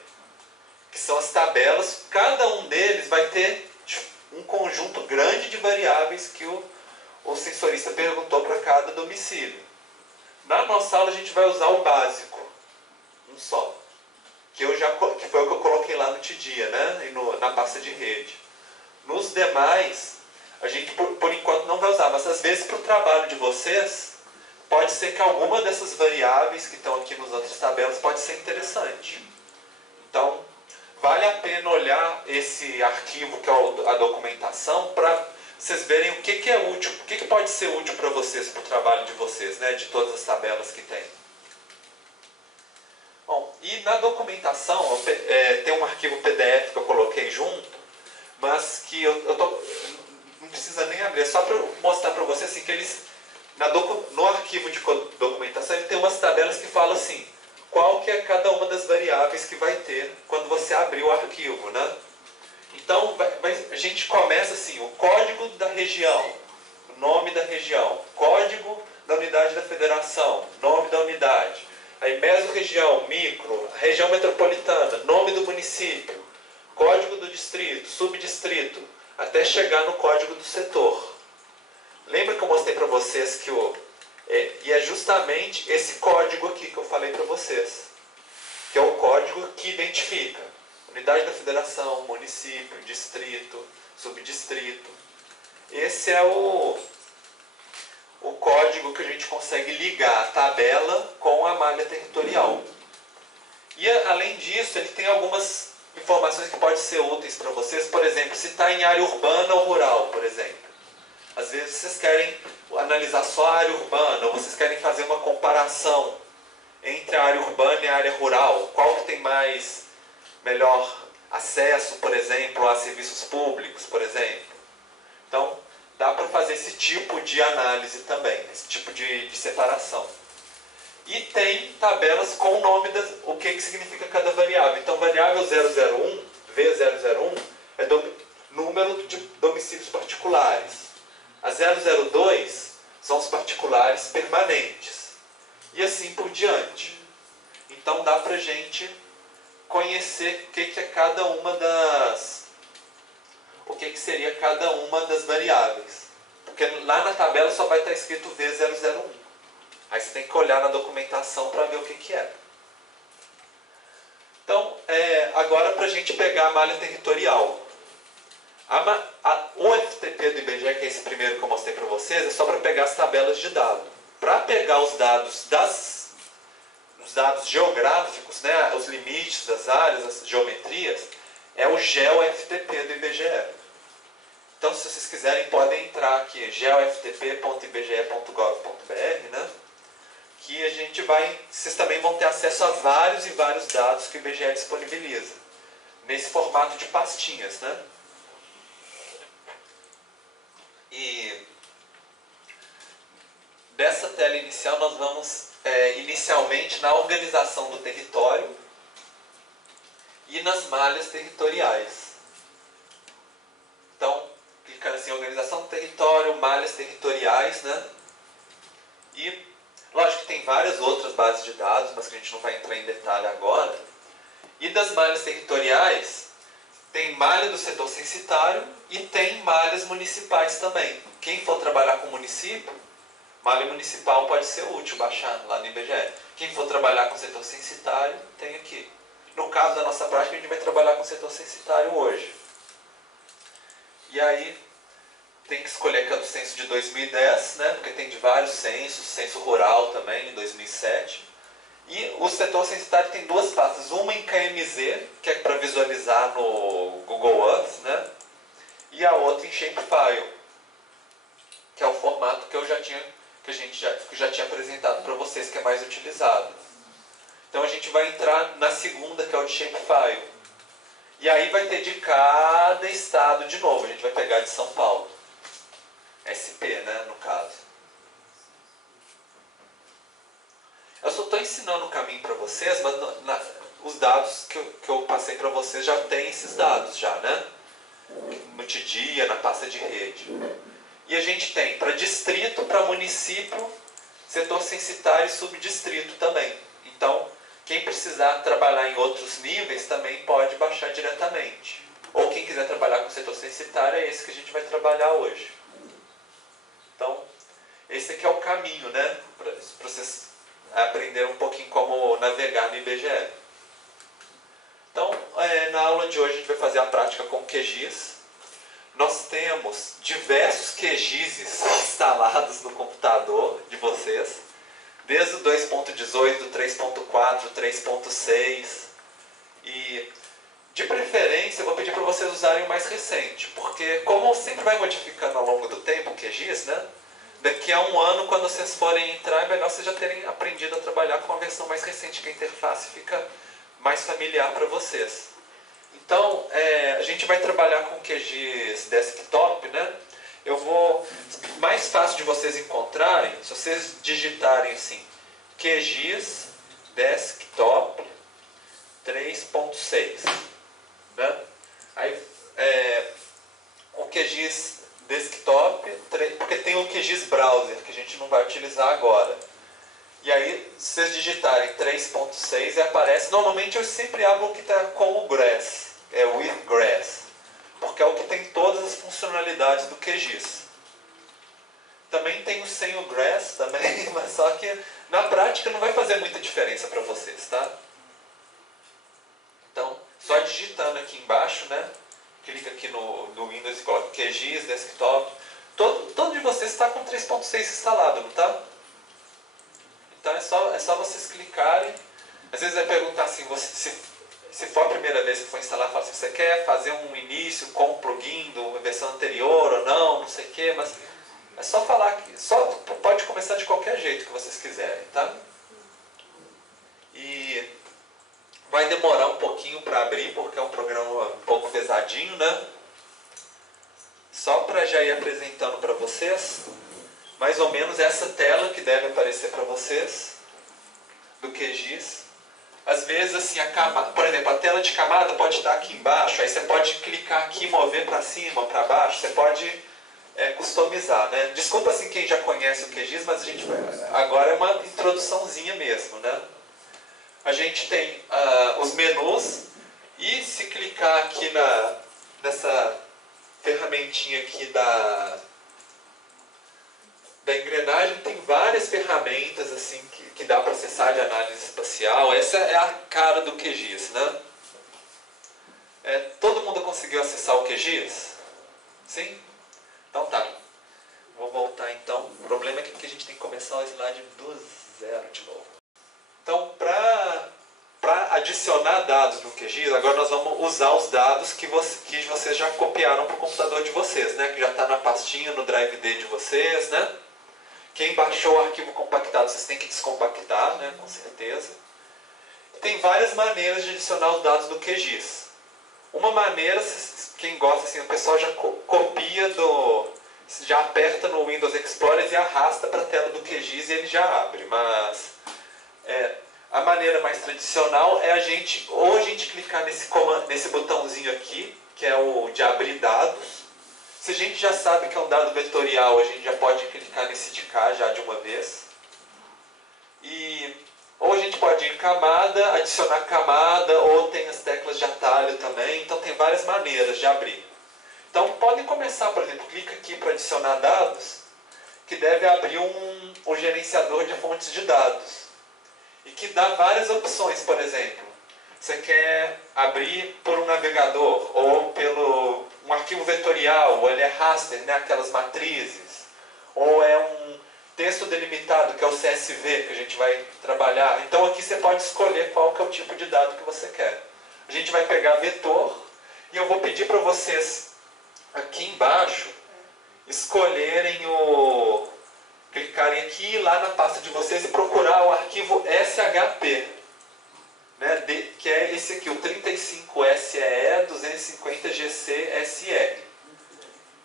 que são as tabelas. Cada um deles vai ter um conjunto grande de variáveis que o sensorista perguntou para cada domicílio. Na nossa aula a gente vai usar o básico, um só, que foi o que eu coloquei lá no Tidia, né, e na pasta de rede. Nos demais, a gente por enquanto não vai usar, mas às vezes para o trabalho de vocês, pode ser que alguma dessas variáveis que estão aqui nas outras tabelas pode ser interessante. Então, vale a pena olhar esse arquivo, que é a documentação, para vocês verem o que é útil, o que pode ser útil para vocês, para o trabalho de vocês, né, de todas as tabelas que tem. Bom, e na documentação, tem um arquivo PDF que eu coloquei junto, mas que não precisa nem abrir, é só para mostrar para vocês assim, que eles, no arquivo de documentação, ele tem umas tabelas que falam assim, qual que é cada uma das variáveis que vai ter quando você abrir o arquivo, né? Então, a gente começa assim, o código da região, o nome da região, código da unidade da federação, nome da unidade, aí mesorregião, micro, região metropolitana, nome do município, código do distrito, subdistrito, até chegar no código do setor. Lembra que eu mostrei para vocês que e é justamente esse código aqui que eu falei para vocês, que é o código que identifica unidade da federação, município, distrito, subdistrito. Esse é o código que a gente consegue ligar a tabela com a malha territorial. E além disso, ele tem algumas informações que podem ser úteis para vocês. Por exemplo, se está em área urbana ou rural, por exemplo. Às vezes vocês querem analisar só a área urbana, ou vocês querem fazer uma comparação entre a área urbana e a área rural. Qual que tem melhor acesso, por exemplo, a serviços públicos, por exemplo. Então, dá para fazer esse tipo de análise também, esse tipo de separação. E tem tabelas com o nome o que significa cada variável. Então, variável 001, V001, é número de domicílios particulares. A 002 são os particulares permanentes. E assim por diante. Então, dá para a gente conhecer o que é cada uma o que seria cada uma das variáveis. Porque lá na tabela só vai estar escrito V001. Aí você tem que olhar na documentação para ver o que é. Então, agora para a gente pegar a malha territorial. O FTP do IBGE, que é esse primeiro que eu mostrei para vocês, é só para pegar as tabelas de dados. Para pegar os dados os dados geográficos, né, os limites das áreas, as geometrias, é o GeoFTP do IBGE. Então, se vocês quiserem, podem entrar aqui, geoftp.ibge.gov.br, né, que vocês também vão ter acesso a vários e vários dados que o IBGE disponibiliza, nesse formato de pastinhas, né. E dessa tela inicial nós vamos inicialmente na organização do território e nas malhas territoriais. Então, clicando assim, organização do território, malhas territoriais, né? E, lógico que tem várias outras bases de dados, mas que a gente não vai entrar em detalhe agora. E das malhas territoriais, tem malha do setor censitário e tem malhas municipais também. Quem for trabalhar com município, malha municipal pode ser útil baixar lá no IBGE. Quem for trabalhar com o setor censitário, tem aqui. No caso da nossa prática, a gente vai trabalhar com o setor censitário hoje. E aí, tem que escolher que é do censo de 2010, né? Porque tem de vários censos, censo rural também, de 2007. E o setor censitário tem duas pastas, uma em KMZ, que é para visualizar no Google Earth, né? E a outra em Shapefile, que é o formato que a gente já tinha apresentado para vocês, que é mais utilizado. Então a gente vai entrar na segunda, que é o de Shapefile. E aí vai ter de cada estado de novo, a gente vai pegar de São Paulo. SP, né, no caso. Eu só estou ensinando o caminho para vocês, mas os dados que eu passei para vocês já tem esses dados já, né? Multidia, na pasta de rede. E a gente tem para distrito, para município, setor censitário e subdistrito também. Então, quem precisar trabalhar em outros níveis também pode baixar diretamente. Ou quem quiser trabalhar com o setor censitário, é esse que a gente vai trabalhar hoje. Então, esse aqui é o caminho, né? Para vocês aprenderem um pouquinho como navegar no IBGE. Então, na aula de hoje a gente vai fazer a prática com QGIS. Nós temos diversos QGIS instalados no computador de vocês, desde o 2.18, do 3.4, 3.6. E, de preferência, eu vou pedir para vocês usarem o mais recente, porque como sempre vai modificando ao longo do tempo o QGIS, né? Daqui a um ano, quando vocês forem entrar, é melhor vocês já terem aprendido a trabalhar com a versão mais recente, que a interface fica mais familiar para vocês. Então, a gente vai trabalhar com QGIS desktop, né? Mais fácil de vocês encontrarem, se vocês digitarem assim, QGIS desktop 3.6, né? Aí, o QGIS desktop, porque tem o QGIS browser, que a gente não vai utilizar agora. E aí, se vocês digitarem 3.6 e aparece, normalmente eu sempre abro o que está com o Grass, with Grass, porque é o que tem todas as funcionalidades do QGIS. Também tem o sem o Grass também, mas só que na prática não vai fazer muita diferença para vocês, tá? Então, só digitando aqui embaixo, né? Clica aqui no Windows e coloca QGIS, desktop. Todo de vocês está com 3.6 instalado, não está? Então é só vocês clicarem. Às vezes vai perguntar assim, se for a primeira vez que for instalar, fala assim, você quer fazer um início com o plugin da versão anterior ou não sei o que, mas é só falar que pode começar de qualquer jeito que vocês quiserem, tá? E vai demorar um pouquinho para abrir, porque é um programa um pouco pesadinho, né? Só para já ir apresentando para vocês, mais ou menos essa tela que deve aparecer para vocês, do QGIS. Às vezes, assim, por exemplo, a tela de camada pode estar aqui embaixo, aí você pode clicar aqui e mover para cima, para baixo, você pode customizar, né? Desculpa, assim, quem já conhece o QGIS, mas agora é uma introduçãozinha mesmo, né? A gente tem os menus, e se clicar aqui nessa ferramentinha aqui da engrenagem, tem várias ferramentas assim que dá para acessar de análise espacial. Essa é a cara do QGIS, né? Todo mundo conseguiu acessar o QGIS? Sim? Então tá. Vou voltar então. O problema é que a gente tem que começar o slide do zero de novo. Então, para adicionar dados no QGIS, agora nós vamos usar os dados que vocês já copiaram para o computador de vocês, né? Que já está na pastinha, no Drive D de vocês, né? Quem baixou o arquivo compactado, vocês têm que descompactar, né? Com certeza. Tem várias maneiras de adicionar os dados do QGIS. Uma maneira, quem gosta, assim, o pessoal já copia já aperta no Windows Explorer e arrasta para a tela do QGIS e ele já abre, mas a maneira mais tradicional é a gente clicar nesse botãozinho aqui, que é o de abrir dados. Se a gente já sabe que é um dado vetorial, a gente já pode clicar nesse de cá já de uma vez. E Ou a gente pode ir em camada, adicionar camada, ou tem as teclas de atalho também. Então tem várias maneiras de abrir. Então podem começar, por exemplo, clica aqui para adicionar dados, que deve abrir um gerenciador de fontes de dados. E que dá várias opções, por exemplo. Você quer abrir por um navegador, ou pelo um arquivo vetorial, ou ele é raster, né, aquelas matrizes, ou é um texto delimitado, que é o CSV, que a gente vai trabalhar. Então aqui você pode escolher qual que é o tipo de dado que você quer. A gente vai pegar vetor, e eu vou pedir para vocês, aqui embaixo, escolherem clicarem aqui lá na pasta de vocês e procurar o arquivo SHP, né, que é esse aqui, o 35SEE250GCSR.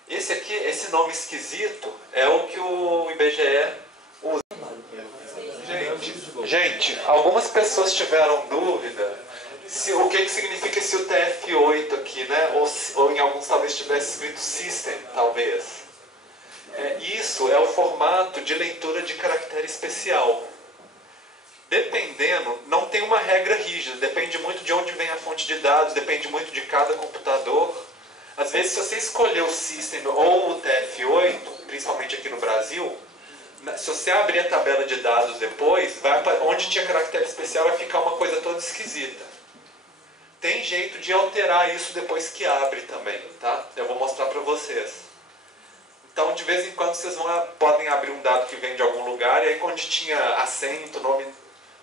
Esse aqui, esse nome esquisito, é o que o IBGE usa. Gente, algumas pessoas tiveram dúvida o que significa esse UTF-8 aqui, né? Ou em alguns talvez tivesse escrito System, talvez. Isso é o formato de leitura de caractere especial. Dependendo, não tem uma regra rígida, depende muito de onde vem a fonte de dados, depende muito de cada computador. Às vezes, se você escolher o System ou o TF8, principalmente aqui no Brasil, se você abrir a tabela de dados depois, onde tinha caractere especial vai ficar uma coisa toda esquisita. Tem jeito de alterar isso depois que abre também, tá? Eu vou mostrar para vocês. Então, de vez em quando, vocês podem abrir um dado que vem de algum lugar, e aí, onde tinha acento, nome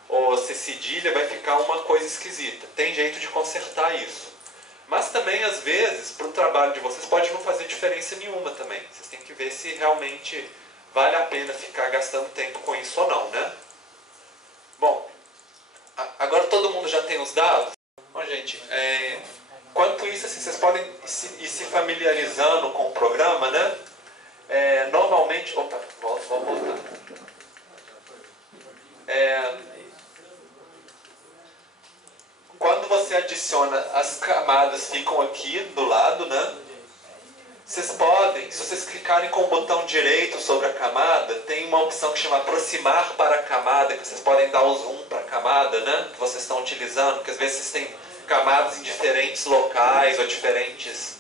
ou cedilha, vai ficar uma coisa esquisita. Tem jeito de consertar isso. Mas também, às vezes, para o trabalho de vocês, pode não fazer diferença nenhuma também. Vocês têm que ver se realmente vale a pena ficar gastando tempo com isso ou não, né? Bom, agora todo mundo já tem os dados? Bom, gente, quanto isso, assim, vocês podem ir se familiarizando com o programa, né? Normalmente... Opa, vamos voltar. Quando você adiciona, as camadas ficam aqui do lado, né? Vocês podem, se vocês clicarem com o botão direito sobre a camada, tem uma opção que chama aproximar para a camada, que vocês podem dar o zoom para a camada, né? Que vocês estão utilizando, porque às vezes vocês têm camadas em diferentes locais ou diferentes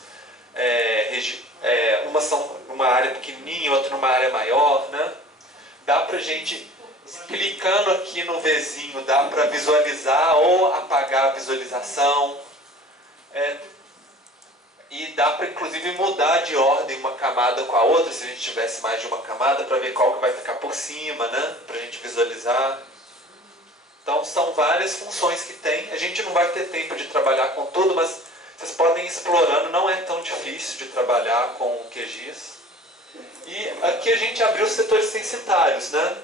umas são numa área pequenininha, outra numa área maior, né? Dá pra gente, clicando aqui no Vzinho, dá para visualizar ou apagar a visualização. E dá para inclusive mudar de ordem uma camada com a outra, se a gente tivesse mais de uma camada, para ver qual que vai ficar por cima, né? Para a gente visualizar. Então são várias funções que tem. A gente não vai ter tempo de trabalhar com tudo, mas vocês podem ir explorando, não é tão difícil de trabalhar com o QGIS. E aqui a gente abriu os setores censitários, né?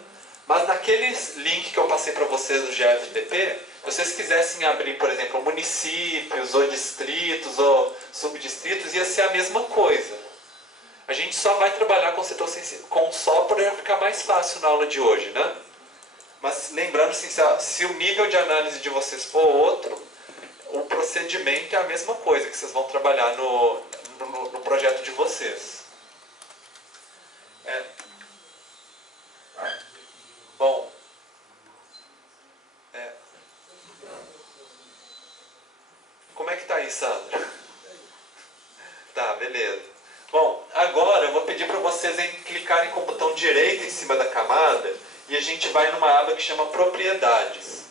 Mas naquele link que eu passei para vocês do GFTP, se vocês quisessem abrir, por exemplo, municípios, ou distritos, ou subdistritos, ia ser a mesma coisa. A gente só vai trabalhar com o setor com só para ficar mais fácil na aula de hoje, né? Mas lembrando, assim, se o nível de análise de vocês for outro, o procedimento é a mesma coisa que vocês vão trabalhar no projeto de vocês. Bom, como é que tá aí, Sandra? Tá, beleza. Bom, agora eu vou pedir para vocês clicarem com o botão direito em cima da camada e a gente vai numa aba que chama Propriedades.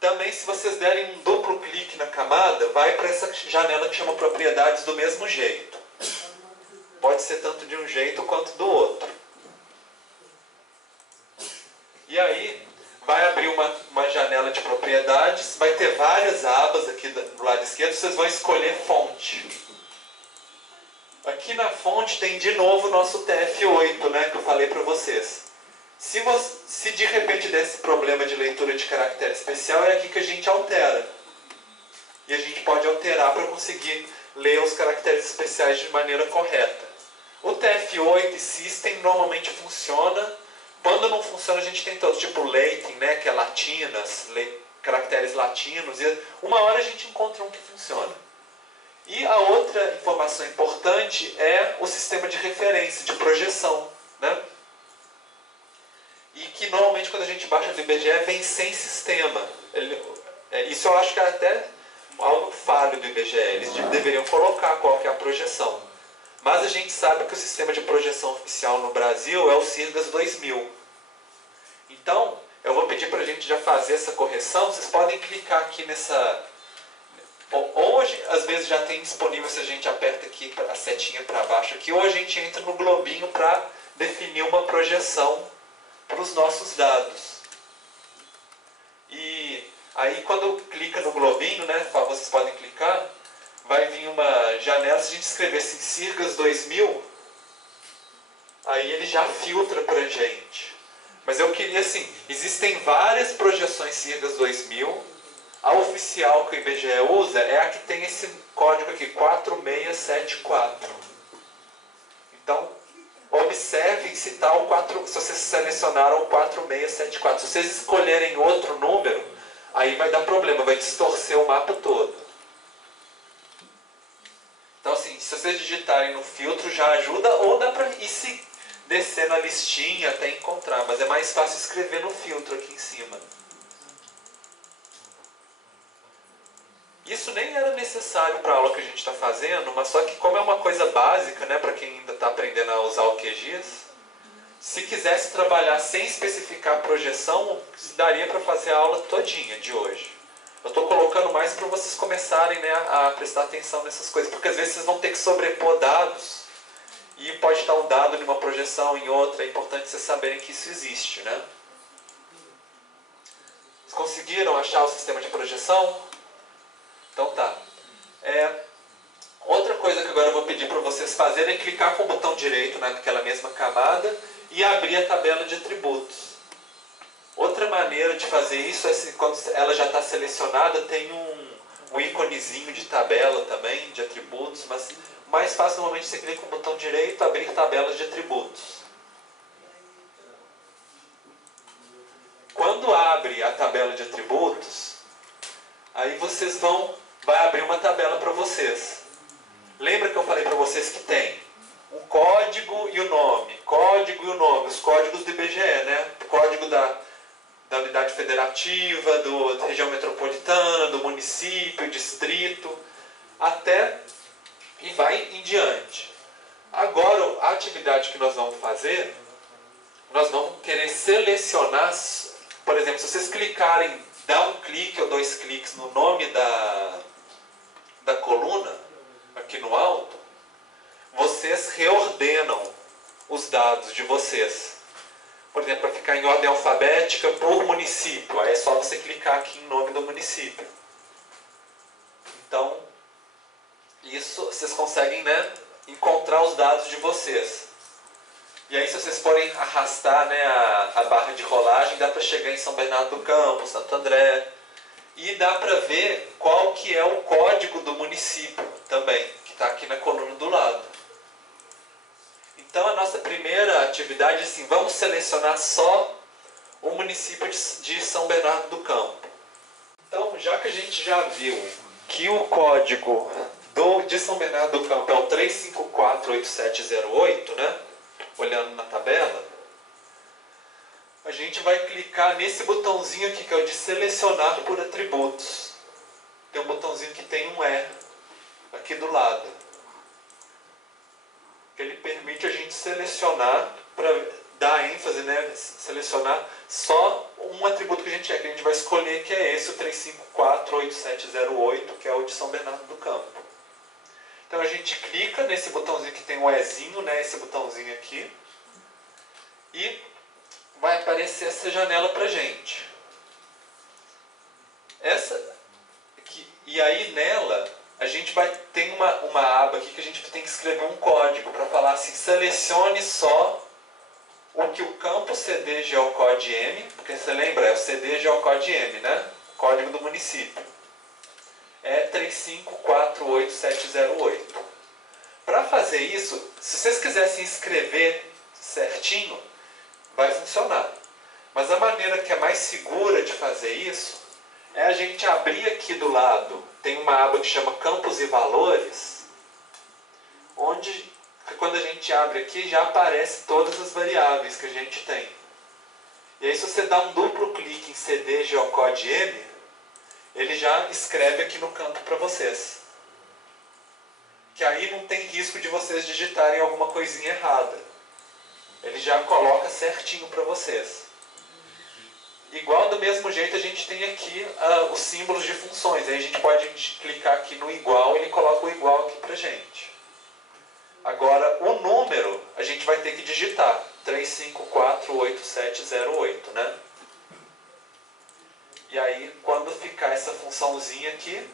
Também, se vocês derem um duplo clique na camada, vai para essa janela que chama Propriedades do mesmo jeito. Pode ser tanto de um jeito quanto do outro. E aí, vai abrir uma janela de propriedades, vai ter várias abas aqui do lado esquerdo, vocês vão escolher fonte. Aqui na fonte tem de novo o nosso TF8, né, que eu falei para vocês. Se de repente der esse problema de leitura de caractere especial, é aqui que a gente altera. E a gente pode alterar para conseguir ler os caracteres especiais de maneira correta. O TF8 e System normalmente funciona. Quando não funciona, a gente tem todos, tipo Latin, né, que é latinas, caracteres latinos. E uma hora a gente encontra um que funciona. E a outra informação importante é o sistema de referência, de projeção, né? E que normalmente quando a gente baixa do IBGE vem sem sistema. Isso eu acho que é até algo falho do IBGE. Eles deveriam colocar qual que é a projeção. Mas a gente sabe que o sistema de projeção oficial no Brasil é o CIRGAS 2000. Então, eu vou pedir para a gente já fazer essa correção. Vocês podem clicar aqui nessa... Hoje, às vezes, já tem disponível, se a gente aperta aqui a setinha para baixo aqui, ou a gente entra no globinho para definir uma projeção para os nossos dados. E aí, quando clica no globinho, né, vocês podem clicar, vai vir uma janela. Se a gente escrever assim, CIRGAS 2000, aí ele já filtra para a gente. Mas eu queria, assim, existem várias projeções CIRGAS 2000. A oficial que o IBGE usa é a que tem esse código aqui, 4674. Então, observem se está se vocês selecionaram o 4674. Se vocês escolherem outro número, aí vai dar problema, vai distorcer o mapa todo. Então, assim, se vocês digitarem no filtro já ajuda, ou dá para ir se descer na listinha até encontrar, mas é mais fácil escrever no filtro aqui em cima. Isso nem era necessário para a aula que a gente está fazendo, mas só que como é uma coisa básica, né, para quem ainda está aprendendo a usar o QGIS, se quisesse trabalhar sem especificar a projeção, daria para fazer a aula todinha de hoje. Eu estou colocando mais para vocês começarem, né, a prestar atenção nessas coisas, porque às vezes vocês vão ter que sobrepor dados e pode estar um dado de uma projeção em outra. É importante vocês saberem que isso existe, né? Vocês conseguiram achar o sistema de projeção? Então tá. Outra coisa que agora eu vou pedir para vocês fazerem é clicar com o botão direito, né, naquela mesma camada e abrir a tabela de atributos. Outra maneira de fazer isso é assim, quando ela já está selecionada, tem um íconezinho de tabela também, de atributos, mas mais fácil normalmente você clica com o botão direito, abrir tabelas de atributos. Quando abre a tabela de atributos, aí vocês vai abrir uma tabela para vocês. Lembra que eu falei para vocês que tem um código e o nome, os códigos do IBGE, né? Código da unidade federativa, da região metropolitana, do município, distrito, e vai em diante. Agora, a atividade que nós vamos fazer, nós vamos querer selecionar, por exemplo, se vocês clicarem, dá um clique ou 2 cliques no nome da coluna, aqui no alto, vocês reordenam os dados de vocês. Por exemplo, para ficar em ordem alfabética por município, aí é só você clicar aqui em nome do município. Então, isso vocês conseguem, né, encontrar os dados de vocês. E aí, se vocês forem arrastar, né, a barra de rolagem, dá para chegar em São Bernardo do Campo, Santo André. E dá para ver qual que é o código do município também, que está aqui na coluna do lado. Então, a nossa primeira atividade é assim, vamos selecionar só o município de São Bernardo do Campo. Então, já que a gente já viu que o código de São Bernardo do Campo é o 3548708, né? Olhando na tabela, a gente vai clicar nesse botãozinho aqui, que é o de selecionar por atributos. Tem um botãozinho que tem um E aqui do lado. Ele permite a gente selecionar, para dar ênfase, né? Selecionar só um atributo que a gente vai escolher, que é esse, o 3548708, que é o de São Bernardo do Campo. Então a gente clica nesse botãozinho que tem um Ezinho, né? Esse botãozinho aqui, e vai aparecer essa janela para a gente. E aí nela, a gente tem uma aba aqui que a gente tem que escrever um código para falar assim, selecione só o que o campo CD Geocode M, porque você lembra, é o CD Geocode M, né? Código do município. É 3548708. Para fazer isso, se vocês quisessem escrever certinho, vai funcionar. Mas a maneira que é mais segura de fazer isso é a gente abrir aqui do lado, tem uma aba que chama Campos e Valores, onde quando a gente abre aqui já aparece todas as variáveis que a gente tem. E aí se você dá um duplo clique em CD Geocode M, ele já escreve aqui no canto para vocês. Que aí não tem risco de vocês digitarem alguma coisinha errada. Ele já coloca certinho para vocês. Igual do mesmo jeito a gente tem aqui os símbolos de funções. Aí a gente pode clicar aqui no igual e ele coloca o igual aqui pra gente. Agora o número a gente vai ter que digitar. 3548708, né? E aí quando ficar essa funçãozinha aqui,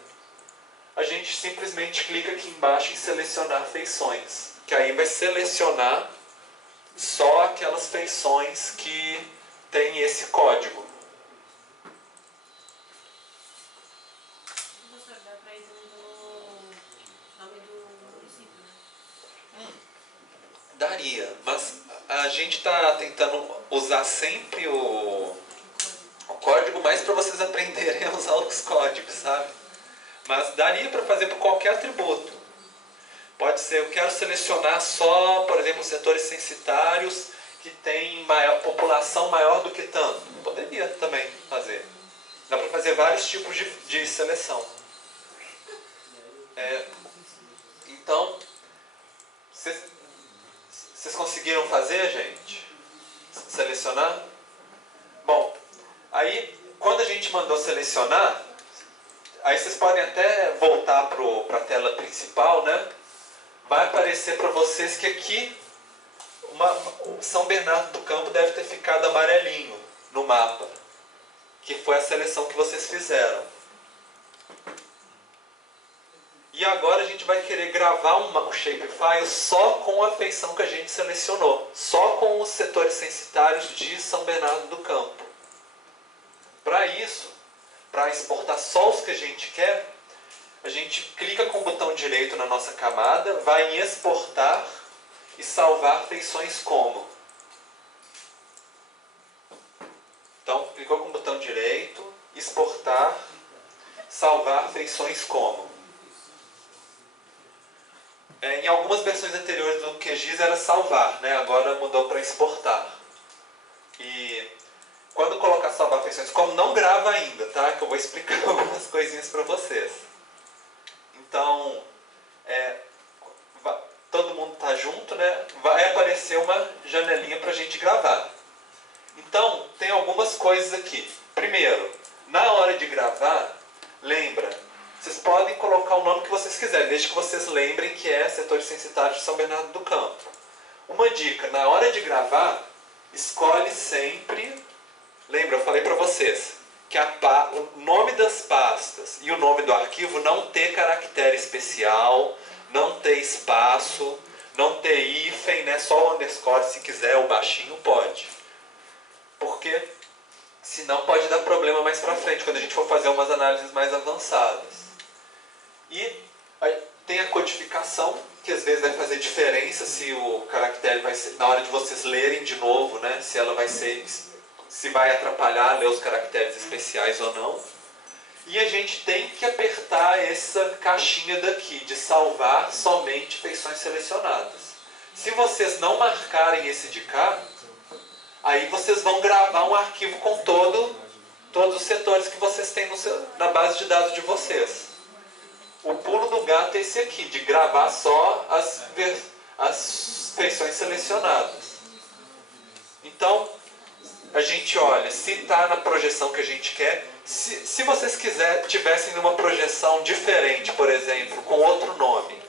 a gente simplesmente clica aqui embaixo em selecionar feições. Que aí vai selecionar só aquelas feições que tem esse código. Professor, dá para ir no nome do município, né? Daria, mas a gente está tentando usar sempre o código mais para vocês aprenderem a usar os códigos, sabe? Mas daria para fazer por qualquer atributo. Pode ser, eu quero selecionar só, por exemplo, setores censitários que têm população maior do que tanto. Poderia também fazer. Dá para fazer vários tipos de seleção. Então, vocês conseguiram fazer, gente? Selecionar? Bom, aí quando a gente mandou selecionar, aí vocês podem até voltar para a tela principal, né? Vai aparecer para vocês que aqui São Bernardo do Campo deve ter ficado amarelinho no mapa, que foi a seleção que vocês fizeram. E agora a gente vai querer gravar um shapefile só com a feição que a gente selecionou, só com os setores censitários de São Bernardo do Campo. Para isso, para exportar só os que a gente quer, a gente clica com o botão direito na nossa camada, vai em exportar e salvar feições como. Então, clicou com o botão direito, exportar, salvar feições como. Em algumas versões anteriores do QGIS era salvar, né? Agora mudou para exportar. E quando colocar salvar feições como, não grava ainda, tá? Que eu vou explicar algumas coisinhas para vocês. Então, todo mundo está junto, né? Vai aparecer uma janelinha para a gente gravar. Então, tem algumas coisas aqui. Primeiro, na hora de gravar, lembra, vocês podem colocar o nome que vocês quiserem, desde que vocês lembrem que é Setores Censitários de São Bernardo do Campo. Uma dica, na hora de gravar, escolhe sempre, lembra, eu falei para vocês, que o nome das pastas e o nome do arquivo não ter caractere especial, não ter espaço, não ter hífen, né? Só o underscore, se quiser, o baixinho pode. Porque senão pode dar problema mais pra frente, quando a gente for fazer umas análises mais avançadas. E aí tem a codificação, que às vezes vai fazer diferença se o caractere vai ser, na hora de vocês lerem de novo, né? Se ela vai ser, se vai atrapalhar ler os caracteres especiais ou não. E a gente tem que apertar essa caixinha daqui, de salvar somente feições selecionadas. Se vocês não marcarem esse de cá, aí vocês vão gravar um arquivo com todos os setores que vocês têm na base de dados de vocês. O pulo do gato é esse aqui, de gravar só as feições selecionadas. Então, a gente olha, se está na projeção que a gente quer. Se vocês tivessem numa projeção diferente, por exemplo, com outro nome,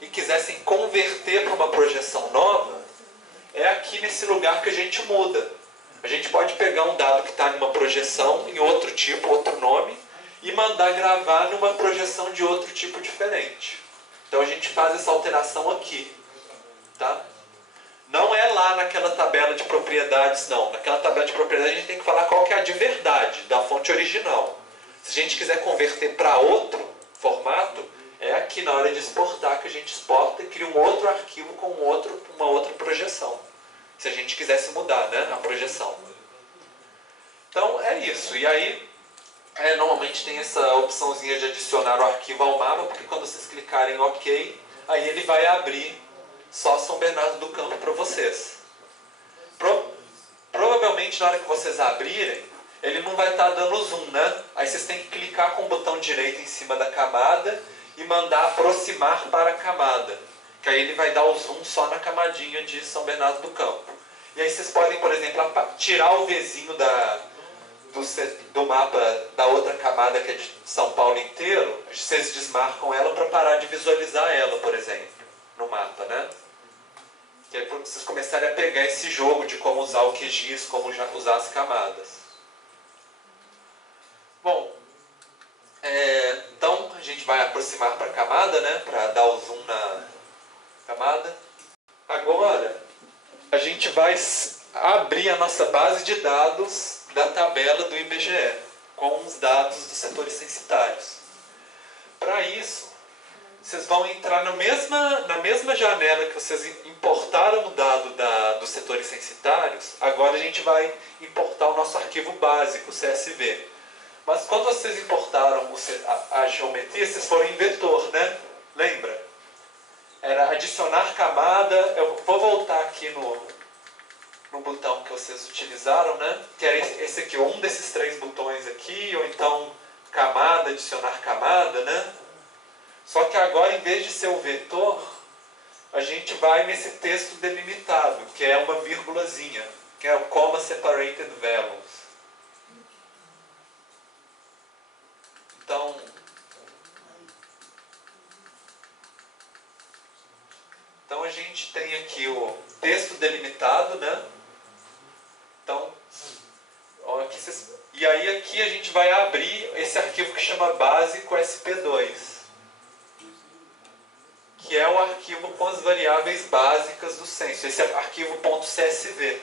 e quisessem converter para uma projeção nova, é aqui nesse lugar que a gente muda. A gente pode pegar um dado que está numa projeção em outro tipo, outro nome, e mandar gravar numa projeção de outro tipo diferente. Então a gente faz essa alteração aqui. Tá? Não é lá naquela tabela de propriedades, não. Naquela tabela de propriedades a gente tem que falar qual que é a de verdade, da fonte original. Se a gente quiser converter para outro formato, é aqui na hora de exportar que a gente exporta e cria um outro arquivo com uma outra projeção. Se a gente quisesse mudar, né, a projeção. Então é isso. E aí, normalmente tem essa opçãozinha de adicionar o arquivo ao mapa, porque quando vocês clicarem em OK, aí ele vai abrir só São Bernardo do Campo para vocês. Provavelmente provavelmente na hora que vocês abrirem, ele não vai estar dando zoom, né? Aí vocês têm que clicar com o botão direito em cima da camada e mandar aproximar para a camada. Que aí ele vai dar o zoom só na camadinha de São Bernardo do Campo. E aí vocês podem, por exemplo, tirar o Vzinho do mapa da outra camada que é de São Paulo inteiro. Vocês desmarcam ela para parar de visualizar ela, por exemplo, no mapa, né? Que é para vocês começarem a pegar esse jogo de como usar o QGIS, como usar as camadas. Bom, então a gente vai aproximar para a camada, né? Para dar o zoom na camada. Agora, a gente vai abrir a nossa base de dados da tabela do IBGE, com os dados dos setores censitários. Para isso, vocês vão entrar na mesma janela que vocês importaram o dado dos setores censitários. Agora a gente vai importar o nosso arquivo básico, o CSV. Mas quando vocês importaram a geometria, vocês foram em vetor, né? Lembra? Era adicionar camada. Eu vou voltar aqui no botão que vocês utilizaram, né? Que era esse aqui, um desses 3 botões aqui, ou então camada, adicionar camada, né? Só que agora, em vez de ser o vetor, a gente vai nesse texto delimitado, que é uma vírgulazinha, que é o comma separated values. Então a gente tem aqui o texto delimitado, né? Então, ó, e aí aqui a gente vai abrir esse arquivo que chama básico SP2, que é o arquivo com as variáveis básicas do censo. Esse é arquivo .csv.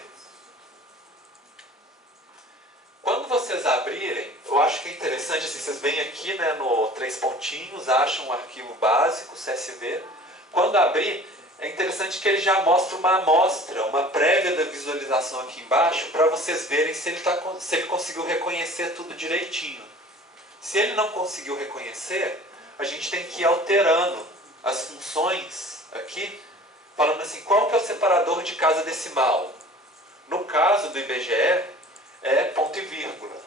Quando vocês abrirem, eu acho que é interessante, assim, vocês vêm aqui, né, no 3 pontinhos, acham o arquivo básico, CSV. Quando abrir, é interessante que ele já mostra uma amostra, uma prévia da visualização aqui embaixo, para vocês verem se ele conseguiu reconhecer tudo direitinho. Se ele não conseguiu reconhecer, a gente tem que ir alterando as funções aqui, falando assim, qual que é o separador de casa decimal? No caso do IBGE, é ponto e vírgula.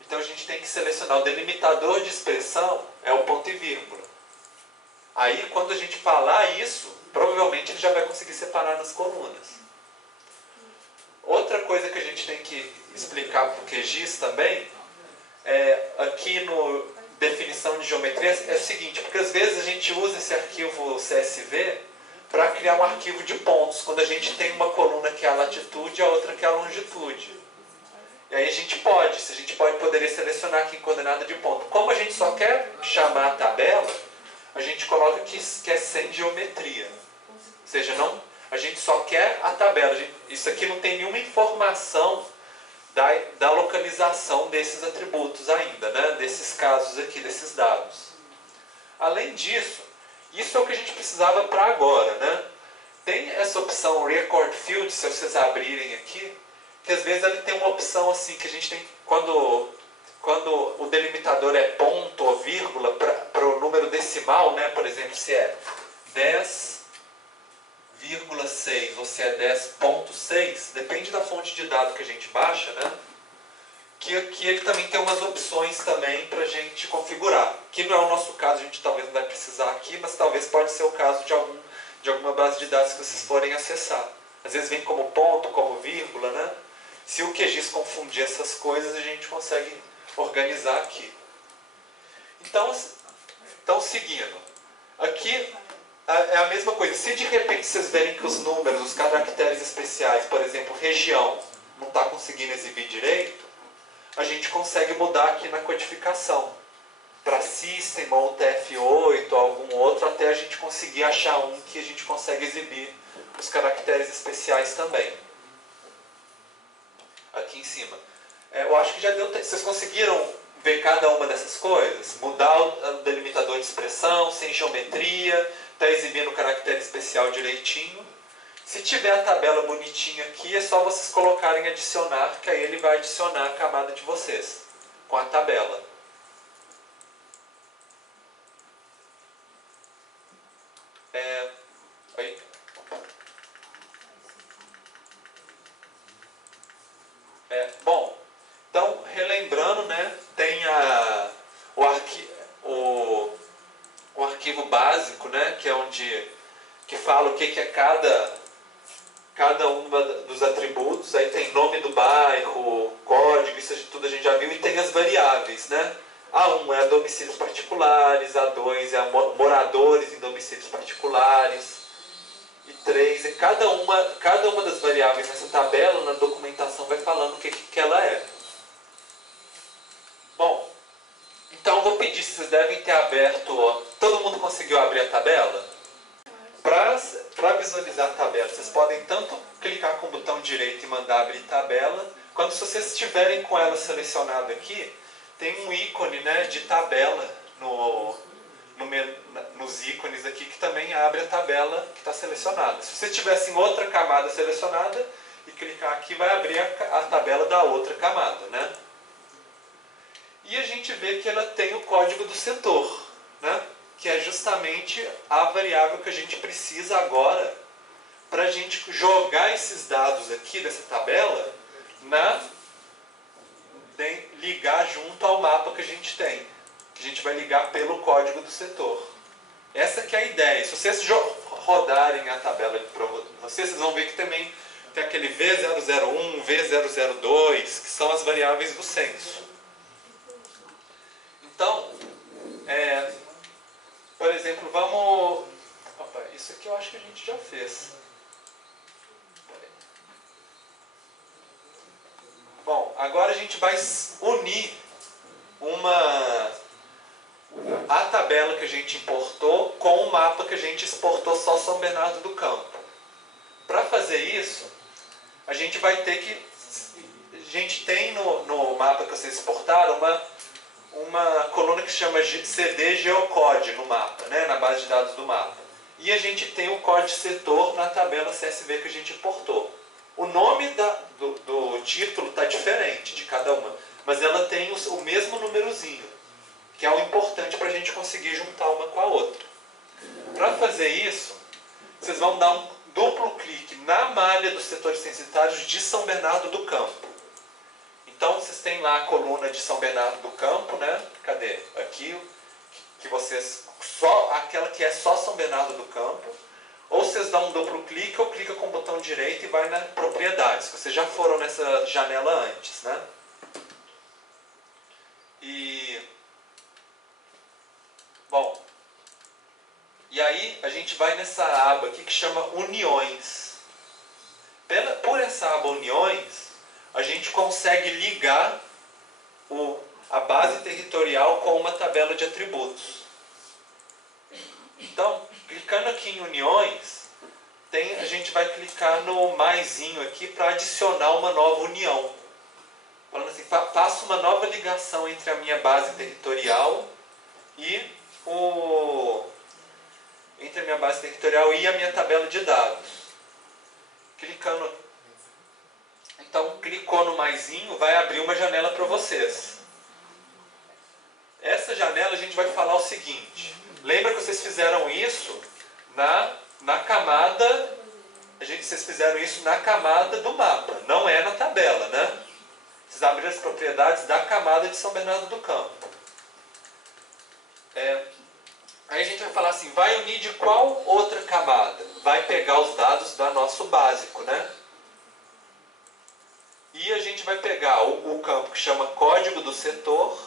Então a gente tem que selecionar o delimitador de expressão, é o ponto e vírgula. Aí quando a gente falar isso, provavelmente ele já vai conseguir separar nas colunas. Outra coisa que a gente tem que explicar para o QGIS também, aqui no definição de geometria, é o seguinte, porque às vezes a gente usa esse arquivo CSV para criar um arquivo de pontos, quando a gente tem uma coluna que é a latitude e a outra que é a longitude. E aí a gente poderia selecionar aqui em coordenada de ponto. Como a gente só quer chamar a tabela, a gente coloca que é sem geometria. Ou seja, a gente só quer a tabela. Isso aqui não tem nenhuma informação da localização desses atributos ainda, né? Desses casos aqui, desses dados. Além disso, isso é o que a gente precisava para agora, né? Tem essa opção Record Field, se vocês abrirem aqui, que às vezes ele tem uma opção assim, que a gente tem, quando o delimitador é ponto ou vírgula, para o número decimal, né? Por exemplo, se é 10,6 ou se é 10,6, depende da fonte de dado que a gente baixa, né? Que ele também tem umas opções também para a gente configurar. Que não é o nosso caso, a gente talvez não vai precisar aqui, mas talvez pode ser o caso de alguma base de dados que vocês forem acessar. Às vezes vem como ponto, como vírgula, né? Se o QGIS confundir essas coisas, a gente consegue organizar aqui. Então seguindo. Aqui é a mesma coisa. Se de repente vocês verem que os números, os caracteres especiais, por exemplo, região, não está conseguindo exibir direito, a gente consegue mudar aqui na codificação. Para System ou TF8 ou algum outro, até a gente conseguir achar um que a gente consegue exibir os caracteres especiais também. Aqui em cima. Eu acho que já deu. Vocês conseguiram ver cada uma dessas coisas? Mudar o delimitador de expressão, sem geometria, está exibindo o caractere especial direitinho. Se tiver a tabela bonitinha aqui, é só vocês colocarem adicionar, que aí ele vai adicionar a camada de vocês com a tabela. Bom, então, relembrando, né, tem o arquivo básico, né, que é que fala o que é cada um dos atributos. Aí tem nome do bairro, código, isso tudo a gente já viu, e tem as variáveis, né? A1 é domicílios particulares, A2 é moradores em domicílios particulares, e 3 é cada uma das variáveis nessa tabela, na documentação, vai falando o que ela é. Bom, então vou pedir se vocês devem ter aberto. Todo mundo conseguiu abrir a tabela? Para visualizar a tabela, vocês podem tanto clicar com o botão direito e mandar abrir tabela, quanto se vocês estiverem com ela selecionada aqui, tem um ícone, né, de tabela nos ícones aqui, que também abre a tabela que está selecionada. Se você tivesse em outra camada selecionada e clicar aqui, vai abrir a tabela da outra camada, né? E a gente vê que ela tem o código do setor, né? Que é justamente a variável que a gente precisa agora para a gente jogar esses dados aqui dessa tabela, ligar junto ao mapa que a gente tem, que a gente vai ligar pelo código do setor. Essa que é a ideia. Se vocês rodarem a tabela para vocês vão ver que também tem aquele V001, V002, que são as variáveis do censo. Então, por exemplo, vamos... Opa, isso aqui eu acho que a gente já fez. Bom, agora a gente vai unir a tabela que a gente importou com o mapa que a gente exportou só São Bernardo do Campo. Para fazer isso, a gente vai ter que... A gente tem no mapa que vocês exportaram uma coluna que se chama CD Geocode no mapa, né, na base de dados do mapa. E a gente tem o código setor na tabela CSV que a gente importou. O nome do título está diferente de cada uma, mas ela tem o mesmo númerozinho, que é o importante para a gente conseguir juntar uma com a outra. Para fazer isso, vocês vão dar um duplo clique na malha dos setores censitários de São Bernardo do Campo. Então, vocês têm lá a coluna de São Bernardo do Campo, né? Cadê? Aqui, aquela que é só São Bernardo do Campo. Ou vocês dão um duplo clique ou clica com o botão direito e vai na propriedades, que vocês já foram nessa janela antes, né? Bom, e aí a gente vai nessa aba aqui que chama Uniões. Por essa aba Uniões, a gente consegue ligar a base territorial com uma tabela de atributos. Então, clicando aqui em Uniões, a gente vai clicar no maisinho aqui para adicionar uma nova união. Falando assim, faço uma nova ligação entre a minha base territorial e a minha tabela de dados. Então, clicou no maisinho, vai abrir uma janela para vocês. Essa janela a gente vai falar o seguinte. Lembra que vocês fizeram isso na camada... Vocês fizeram isso na camada do mapa, não é na tabela, né? Vocês abriram as propriedades da camada de São Bernardo do Campo. Aí a gente vai falar assim, vai unir de qual outra camada? Vai pegar os dados do nosso básico, né? E a gente vai pegar o campo que chama código do setor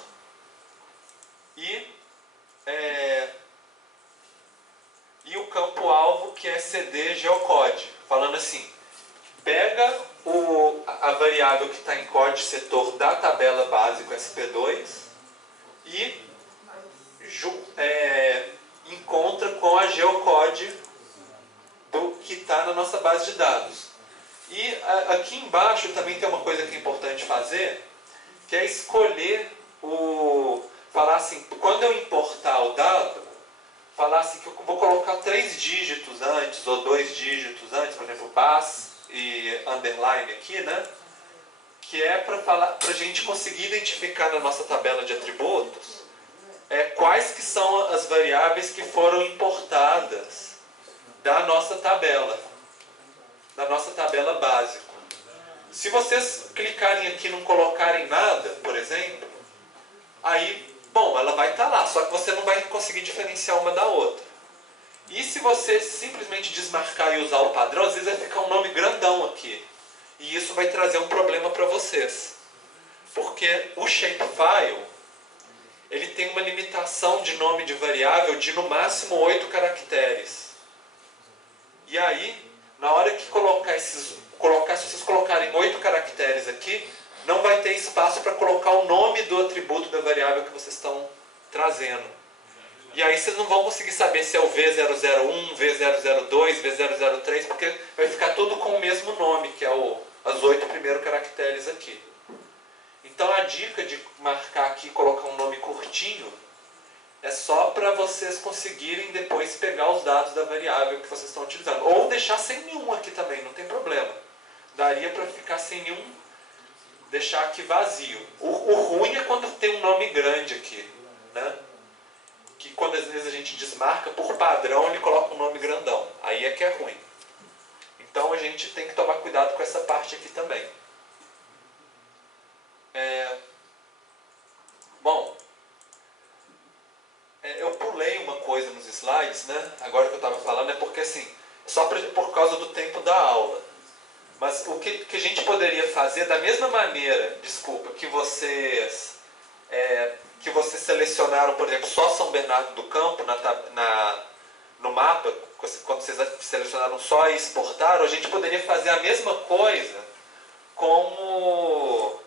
e o campo-alvo que é CD Geocode. Falando assim, pega a variável que está em código setor da tabela básico SP2 e encontra com a geocode que está na nossa base de dados. E aqui embaixo também tem uma coisa que é importante fazer, que é escolher falar assim, quando eu importar o dado, falar assim que eu vou colocar 3 dígitos antes, ou 2 dígitos antes, por exemplo, base e underline aqui, né? Que é para a gente conseguir identificar na nossa tabela de atributos quais que são as variáveis que foram importadas da nossa tabela básica. Se vocês clicarem aqui e não colocarem nada, por exemplo, aí, bom, ela vai estar lá, só que você não vai conseguir diferenciar uma da outra. E se você simplesmente desmarcar e usar o padrão, às vezes vai ficar um nome grandão aqui. E isso vai trazer um problema para vocês. Porque o shapefile, ele tem uma limitação de nome de variável de no máximo 8 caracteres. E aí, na hora que se vocês colocarem 8 caracteres aqui, não vai ter espaço para colocar o nome do atributo da variável que vocês estão trazendo. E aí vocês não vão conseguir saber se é o V001, V002, V003, porque vai ficar tudo com o mesmo nome, que é as 8 primeiros caracteres aqui. Então a dica de marcar aqui e colocar um nome curtinho é só para vocês conseguirem depois pegar os dados da variável que vocês estão utilizando. Ou deixar sem nenhum aqui também, não tem problema. Daria para ficar sem nenhum, deixar aqui vazio. O ruim é quando tem um nome grande aqui, né? Que quando às vezes a gente desmarca, por padrão ele coloca um nome grandão. Aí é que é ruim. Então a gente tem que tomar cuidado com essa parte aqui também. Bom, eu pulei uma coisa nos slides, né? Agora que eu estava falando é porque assim, só por causa do tempo da aula. Mas o que a gente poderia fazer da mesma maneira, que vocês selecionaram, por exemplo, só São Bernardo do Campo no mapa, quando vocês selecionaram só e exportaram, a gente poderia fazer a mesma coisa com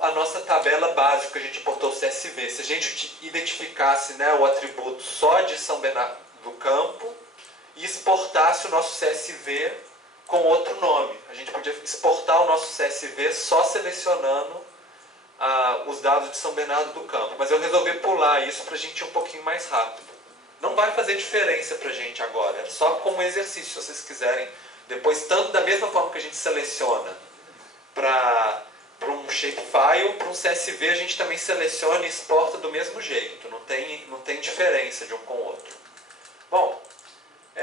a nossa tabela básica que a gente importou o CSV. Se a gente identificasse, né, o atributo só de São Bernardo do Campo e exportasse o nosso CSV com outro nome. A gente podia exportar o nosso CSV só selecionando os dados de São Bernardo do Campo. Mas eu resolvi pular isso para a gente ir um pouquinho mais rápido. Não vai fazer diferença para a gente agora. É só como exercício, se vocês quiserem. Depois, tanto da mesma forma que a gente seleciona para um shapefile, para um CSV a gente também seleciona e exporta do mesmo jeito. Não tem diferença de um com o outro. Bom,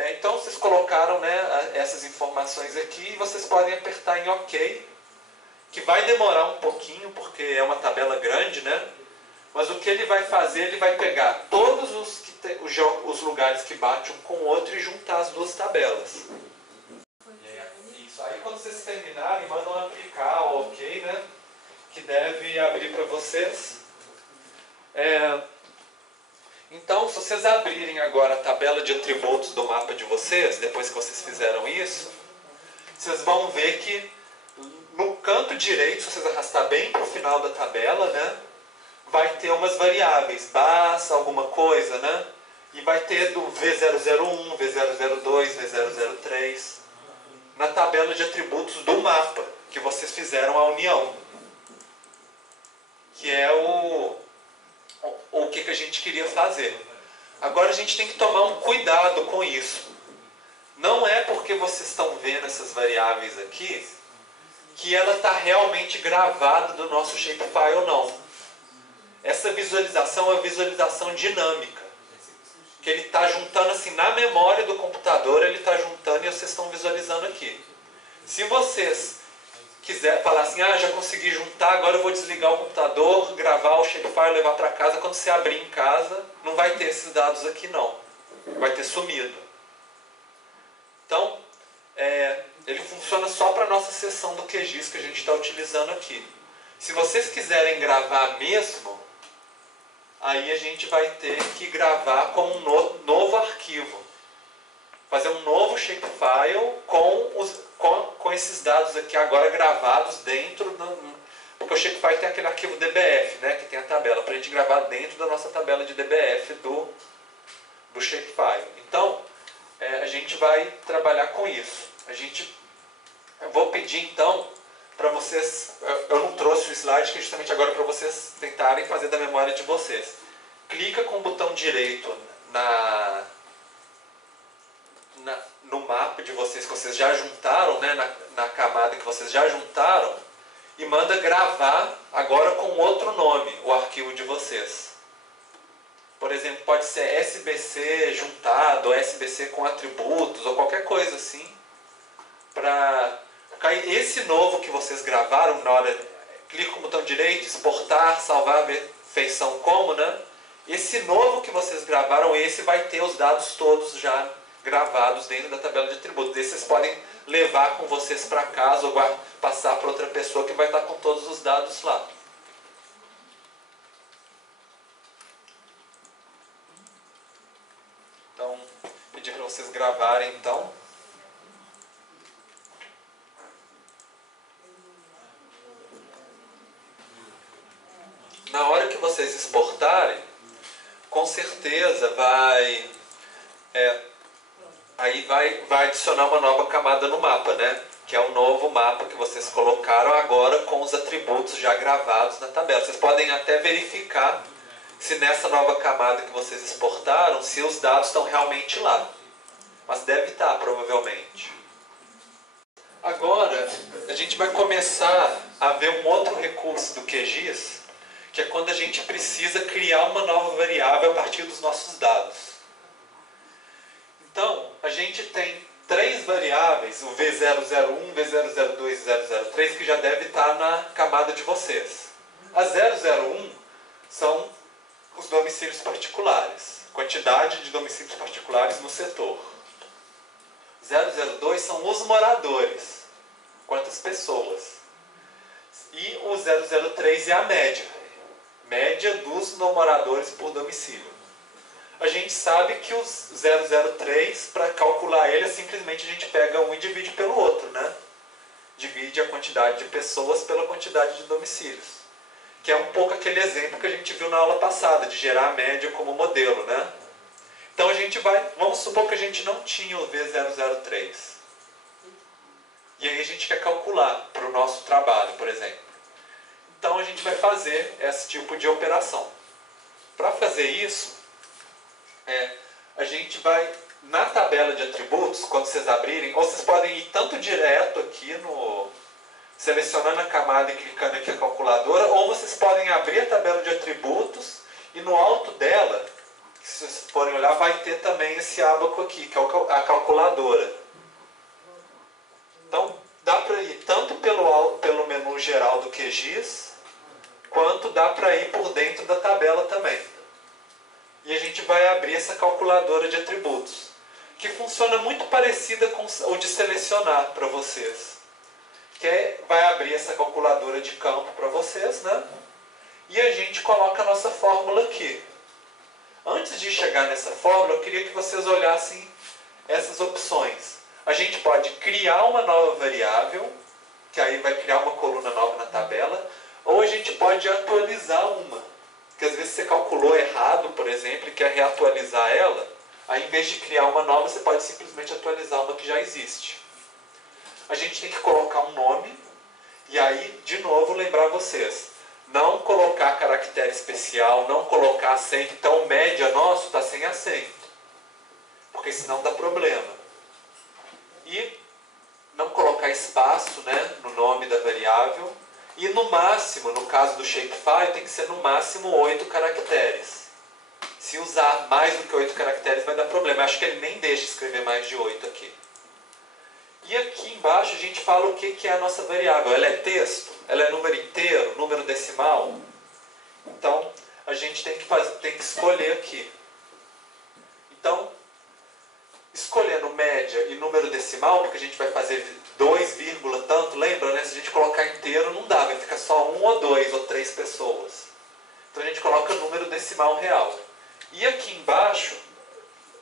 então vocês colocaram, né, essas informações aqui e vocês podem apertar em OK, que vai demorar um pouquinho porque é uma tabela grande, né? Mas o que ele vai fazer, ele vai pegar todos os lugares que batem um com o outro e juntar as duas tabelas. Isso. Aí quando vocês terminarem, mandam aplicar o OK, né? Que deve abrir para vocês. Então, se vocês abrirem agora a tabela de atributos do mapa de vocês, depois que vocês fizeram isso, vocês vão ver que no canto direito, se vocês arrastar bem para o final da tabela, né, vai ter umas variáveis, basta alguma coisa, né? E vai ter do V001, V002, V003, na tabela de atributos do mapa, que vocês fizeram a união. Que é o que a gente queria fazer. Agora a gente tem que tomar um cuidado com isso. Não é porque vocês estão vendo essas variáveis aqui que ela está realmente gravada do nosso shapefile, não. Essa visualização é uma visualização dinâmica. Que ele está juntando assim, na memória do computador, ele está juntando e vocês estão visualizando aqui. Se vocês quiser falar assim, já consegui juntar, agora eu vou desligar o computador, gravar o shapefile, levar para casa, quando você abrir em casa, não vai ter esses dados aqui não. Vai ter sumido. Então, ele funciona só para a nossa seção do QGIS que a gente está utilizando aqui. Se vocês quiserem gravar mesmo, aí a gente vai ter que gravar com um novo arquivo. Fazer um novo shapefile com esses dados aqui agora gravados dentro porque o shapefile tem aquele arquivo DBF, né, que tem a tabela, para a gente gravar dentro da nossa tabela de DBF do shapefile. Então, a gente vai trabalhar com isso. Eu vou pedir então para vocês, eu não trouxe o slide, que é justamente agora para vocês tentarem fazer da memória de vocês. Clica com o botão direito no mapa de vocês que vocês já juntaram, né, na camada que vocês já juntaram, e manda gravar agora com outro nome o arquivo de vocês. Por exemplo, pode ser SBC juntado, ou SBC com atributos, ou qualquer coisa assim, para Aí esse novo que vocês gravaram, na hora, clica com o botão direito, exportar, salvar, feição como, né? Esse novo que vocês gravaram, esse vai ter os dados todos já gravados dentro da tabela de atributos. Esse vocês podem levar com vocês para casa ou passar para outra pessoa que vai estar com todos os dados lá. Então, pedir para vocês gravarem então. Na hora que vocês exportarem, com certeza aí vai adicionar uma nova camada no mapa, né? Que é o novo mapa que vocês colocaram agora com os atributos já gravados na tabela. Vocês podem até verificar se nessa nova camada que vocês exportaram, se os dados estão realmente lá. Mas deve estar, provavelmente. Agora, a gente vai começar a ver um outro recurso do QGIS, que é quando a gente precisa criar uma nova variável a partir dos nossos dados. Então, a gente tem 3 variáveis, o V001, V002 e V003, que já deve estar na camada de vocês. A 001 são os domicílios particulares, quantidade de domicílios particulares no setor. 002 são os moradores, quantas pessoas. E o 003 é a média dos moradores por domicílio. A gente sabe que os 003, para calcular ele, simplesmente a gente pega um e divide pelo outro, né? Divide a quantidade de pessoas pela quantidade de domicílios. Que é um pouco aquele exemplo que a gente viu na aula passada, de gerar a média como modelo, né? Então a gente vamos supor que a gente não tinha o V003. E aí a gente quer calcular para o nosso trabalho, por exemplo. Então a gente vai fazer esse tipo de operação. Para fazer isso, a gente vai, na tabela de atributos, quando vocês abrirem, ou vocês podem ir tanto direto aqui selecionando a camada e clicando aqui a calculadora, ou vocês podem abrir a tabela de atributos e no alto dela, se vocês forem olhar, vai ter também esse ábaco aqui, que é a calculadora. Então, dá para ir tanto pelo menu geral do QGIS, quanto dá para ir por dentro da tabela também. E a gente vai abrir essa calculadora de atributos, que funciona muito parecida com o de selecionar para vocês. Vai abrir essa calculadora de campo para vocês, né? E a gente coloca a nossa fórmula aqui. Antes de chegar nessa fórmula, eu queria que vocês olhassem essas opções. A gente pode criar uma nova variável, que aí vai criar uma coluna nova na tabela, ou a gente pode atualizar uma. Porque às vezes você calculou errado, por exemplo, e quer reatualizar ela, aí em vez de criar uma nova, você pode simplesmente atualizar uma que já existe. A gente tem que colocar um nome, e aí, de novo, lembrar vocês, não colocar caractere especial, não colocar acento. Então, o média nosso está sem acento, porque senão dá problema. E não colocar espaço, né, no nome da variável. E no máximo, no caso do shapefile, tem que ser no máximo 8 caracteres. Se usar mais do que 8 caracteres vai dar problema. Eu acho que ele nem deixa escrever mais de 8 aqui. E aqui embaixo a gente fala o que é a nossa variável. Ela é texto? Ela é número inteiro? Número decimal? Então, a gente tem que escolher aqui. Então, escolhendo média e número decimal, porque a gente vai fazer 2, tanto, lembra, né? Se a gente colocar inteiro não dá, vai ficar só 1 ou 2 ou 3 pessoas. Então a gente coloca número decimal real. E aqui embaixo,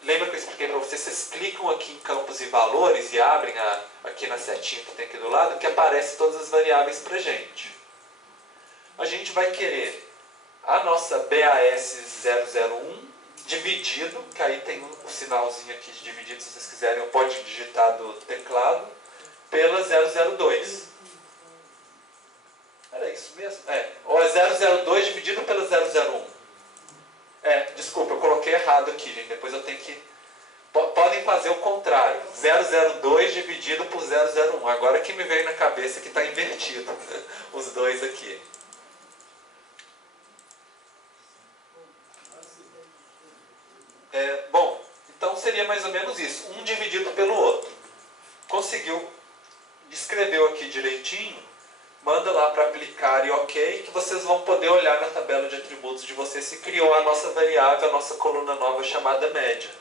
lembra que eu expliquei para vocês, vocês clicam aqui em campos e valores e abrem aqui na setinha que tem aqui do lado, que aparece todas as variáveis para a gente. A gente vai querer a nossa BAS 001 dividido, que aí tem um sinalzinho aqui de dividido, se vocês quiserem, pode digitar do teclado, pela 002. Era isso mesmo? Ou é 002 dividido pela 001. Desculpa, eu coloquei errado aqui, gente. Depois eu tenho que... Podem fazer o contrário. 002 dividido por 001. Agora que me veio na cabeça que está invertido. Os dois aqui. Bom, seria mais ou menos isso. Um dividido pelo outro. Conseguiu, escreveu manda lá para aplicar e ok, que vocês vão poder olhar na tabela de atributos de vocês se criou a nossa variável, a nossa coluna nova chamada média.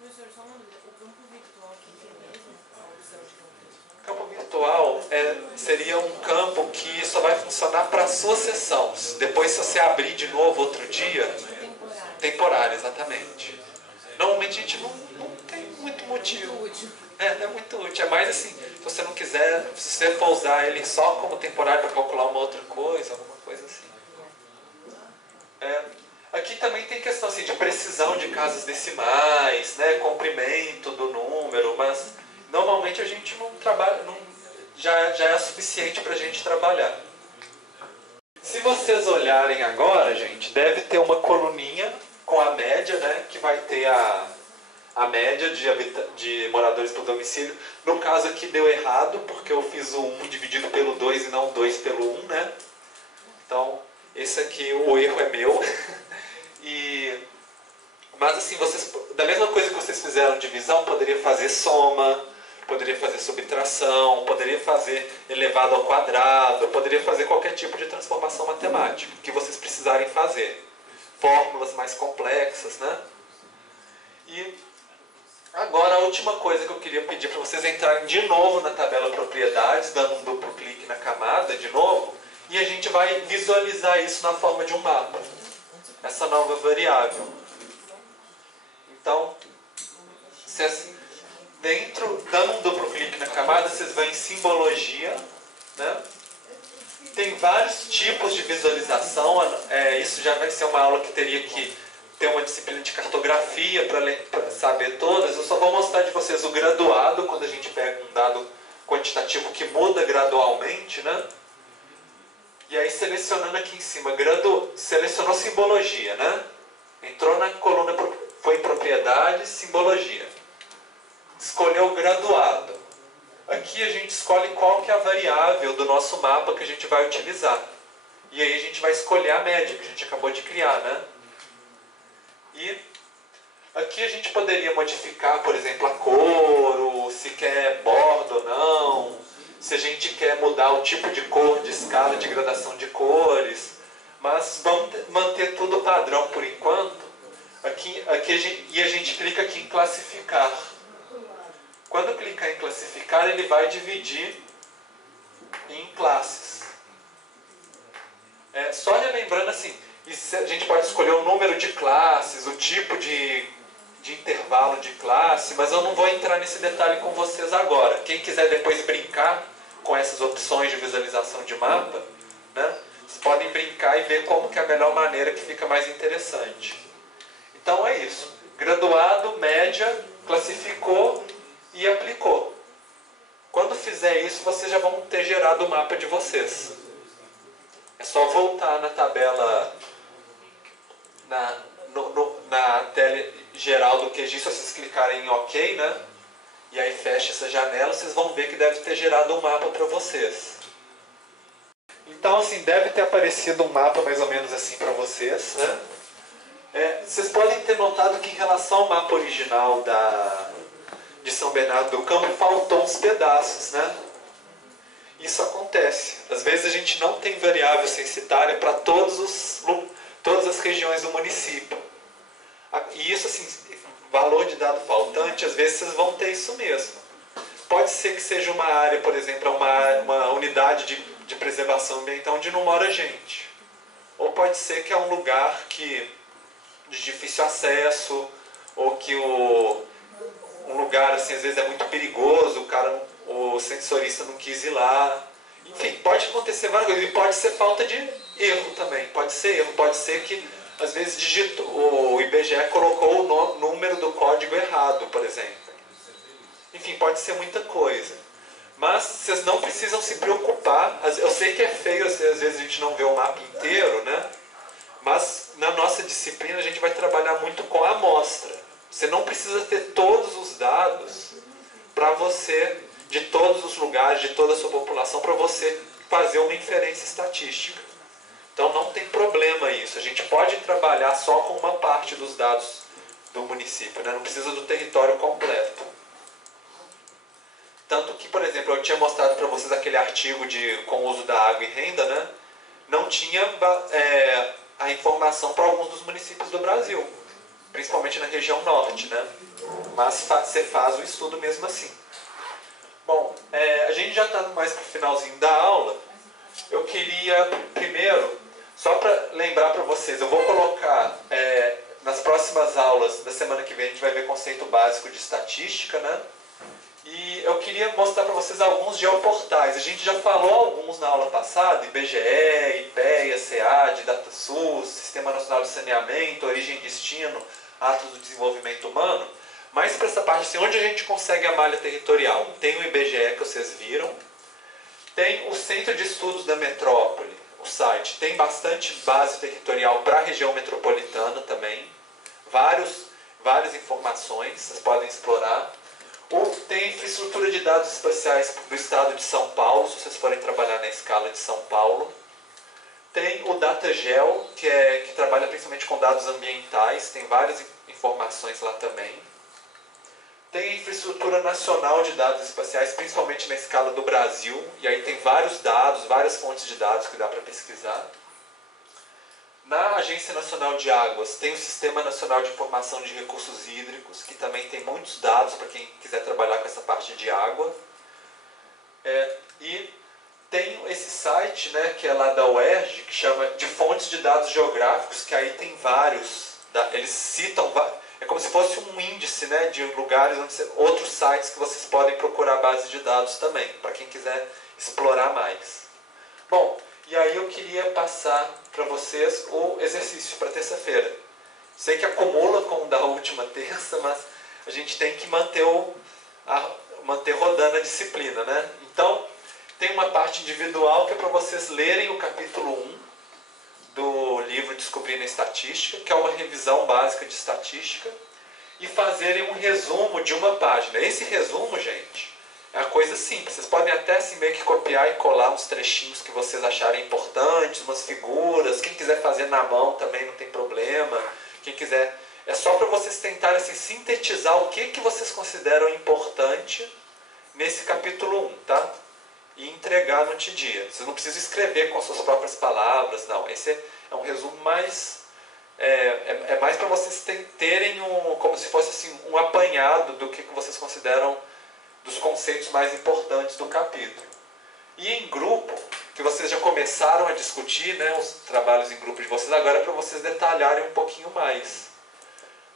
Professor, só uma dúvida. O campo virtual aqui é mesmo? A opção de campo virtual? Campo virtual seria um campo que só vai funcionar para a sua sessão. Depois, se você abrir de novo outro dia, temporário, exatamente. Normalmente a gente não tem muito motivo. Muito útil. É muito útil. É mais assim, se você não quiser, se você for usar ele só como temporário para calcular uma outra coisa, alguma coisa assim. Aqui também tem questão assim, de precisão de casas decimais, né, comprimento do número, mas normalmente a gente não trabalha, já é suficiente para a gente trabalhar. Se vocês olharem agora, gente, deve ter uma coluninha com a média, né, que vai ter a média de moradores por domicílio. No caso aqui deu errado, porque eu fiz o 1 dividido pelo 2 e não o 2 pelo 1, né? Então, esse aqui, o erro é meu. Mas assim, da mesma coisa que vocês fizeram divisão, poderia fazer soma, poderia fazer subtração, poderia fazer elevado ao quadrado, poderia fazer qualquer tipo de transformação matemática que vocês precisarem fazer. Fórmulas mais complexas, né? E agora a última coisa que eu queria pedir para vocês entrarem de novo na tabela propriedades, dando um duplo clique na camada de novo, e a gente vai visualizar isso na forma de um mapa, essa nova variável. Então, dando um duplo clique na camada, vocês vão em simbologia, né? Tem vários tipos de visualização, isso já vai ser uma aula que teria que ter uma disciplina de cartografia para saber todas. Eu só vou mostrar de vocês o graduado, quando a gente pega um dado quantitativo que muda gradualmente, né? E aí selecionando aqui em cima, selecionou simbologia, né? Entrou na coluna, foi em propriedades, simbologia. Escolheu graduado. Aqui a gente escolhe qual que é a variável do nosso mapa que a gente vai utilizar. E aí a gente vai escolher a média que a gente acabou de criar, né? E aqui a gente poderia modificar, por exemplo, a cor, se quer borda ou não, se a gente quer mudar o tipo de cor, de escala de gradação de cores, mas vamos manter tudo padrão por enquanto. E a gente clica aqui em classificar. Quando clicar em classificar, ele vai dividir em classes. Só relembrando assim, a gente pode escolher o número de classes, o tipo de intervalo de classe, mas eu não vou entrar nesse detalhe com vocês agora. Quem quiser depois brincar com essas opções de visualização de mapa, né, vocês podem brincar e ver como que é a melhor maneira que fica mais interessante. Então é isso. Graduado, média, classificou e aplicou. Quando fizer isso, vocês já vão ter gerado o mapa de vocês. É só voltar na tabela, na tela geral do QGIS, se vocês clicarem em OK, né? E aí fecha essa janela, vocês vão ver que deve ter gerado um mapa para vocês. Então, assim, deve ter aparecido um mapa mais ou menos assim para vocês, né? Vocês podem ter notado que em relação ao mapa original de São Bernardo do Campo, faltou uns pedaços, né? Isso acontece. Às vezes a gente não tem variável censitária para todas as regiões do município. E isso, assim, valor de dado faltante, às vezes vocês vão ter isso mesmo. Pode ser que seja uma área, por exemplo, uma unidade de preservação ambiental onde não mora gente. Ou pode ser que é um lugar de difícil acesso, ou que um lugar, assim, às vezes é muito perigoso, o sensorista não quis ir lá. Enfim, pode acontecer várias coisas. E pode ser falta de erro também. Pode ser erro, pode ser que às vezes o IBGE colocou o número do código errado, por exemplo. Enfim, pode ser muita coisa. Mas vocês não precisam se preocupar. Eu sei que é feio, às vezes a gente não vê o mapa inteiro, né? Mas na nossa disciplina a gente vai trabalhar muito com a amostra. Você não precisa ter todos os dados para você, de todos os lugares, de toda a sua população, para você fazer uma inferência estatística. Então não tem problema isso. A gente pode trabalhar só com uma parte dos dados do município, né? Não precisa do território completo. Tanto que, por exemplo, eu tinha mostrado para vocês aquele artigo com o uso da água e renda, né? Não tinha a informação para alguns dos municípios do Brasil, principalmente na região norte, né? Mas você faz o estudo mesmo assim. Bom, a gente já está mais para o finalzinho da aula. Eu queria, primeiro, só para lembrar para vocês, eu vou colocar nas próximas aulas da semana que vem, a gente vai ver conceito básico de estatística, né? E eu queria mostrar para vocês alguns geoportais. A gente já falou alguns na aula passada, IBGE, IPEA, SEAD, DataSUS, Sistema Nacional de Saneamento, Origem e Destino, Atos do Desenvolvimento Humano. Mas para essa parte, assim, onde a gente consegue a malha territorial? Tem o IBGE que vocês viram, tem o Centro de Estudos da Metrópole, o site, tem bastante base territorial para a região metropolitana também, várias informações, vocês podem explorar. Ou tem infraestrutura de dados espaciais do estado de São Paulo, se vocês forem trabalhar na escala de São Paulo. Tem o DataGel, que trabalha principalmente com dados ambientais, tem várias informações lá também. Tem a infraestrutura nacional de dados espaciais, principalmente na escala do Brasil, e aí tem vários dados, várias fontes de dados que dá para pesquisar. Na Agência Nacional de Águas, tem o Sistema Nacional de Informação de Recursos Hídricos, que também tem muitos dados para quem quiser trabalhar com essa parte de água. E tem esse site, né, que é lá da UERJ, que chama de Fontes de Dados Geográficos, que aí tem vários. Eles citam, é como se fosse um índice, né, de lugares, outros sites que vocês podem procurar base de dados também, para quem quiser explorar mais. Bom, e aí eu queria passar para vocês o exercício para terça-feira. Sei que acumula com o da última terça, mas a gente tem que manter rodando a disciplina, né? Então, tem uma parte individual que é para vocês lerem o capítulo 1 do livro Descobrindo a Estatística, que é uma revisão básica de estatística, e fazerem um resumo de uma página. Esse resumo, gente, é uma coisa simples. Vocês podem até assim, meio que copiar e colar uns trechinhos que vocês acharem importantes, umas figuras. Quem quiser fazer na mão também não tem problema. Quem quiser, é só para vocês tentarem assim, sintetizar o que vocês consideram importante nesse capítulo 1, tá? E entregar no dia. Vocês não precisam escrever com as suas próprias palavras, não. Esse é um resumo mais... É mais para vocês terem como se fosse assim, um apanhado do que vocês consideram dos conceitos mais importantes do capítulo. E em grupo, que vocês já começaram a discutir, né, os trabalhos em grupo de vocês, agora é para vocês detalharem um pouquinho mais.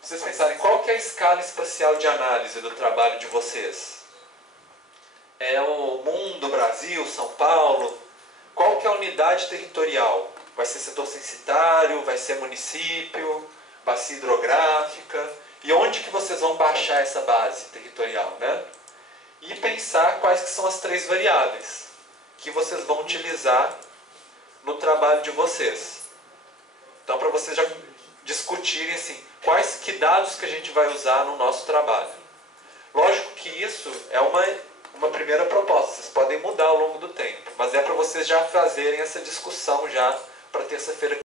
Vocês pensarem, qual que é a escala espacial de análise do trabalho de vocês? É o mundo, Brasil, São Paulo? Qual que é a unidade territorial? Vai ser setor censitário, vai ser município, bacia hidrográfica? E onde que vocês vão baixar essa base territorial, né? E pensar quais que são as 3 variáveis que vocês vão utilizar no trabalho de vocês. Então, para vocês já discutirem assim, que dados que a gente vai usar no nosso trabalho. Lógico que isso é uma primeira proposta, vocês podem mudar ao longo do tempo, mas é para vocês já fazerem essa discussão já para terça-feira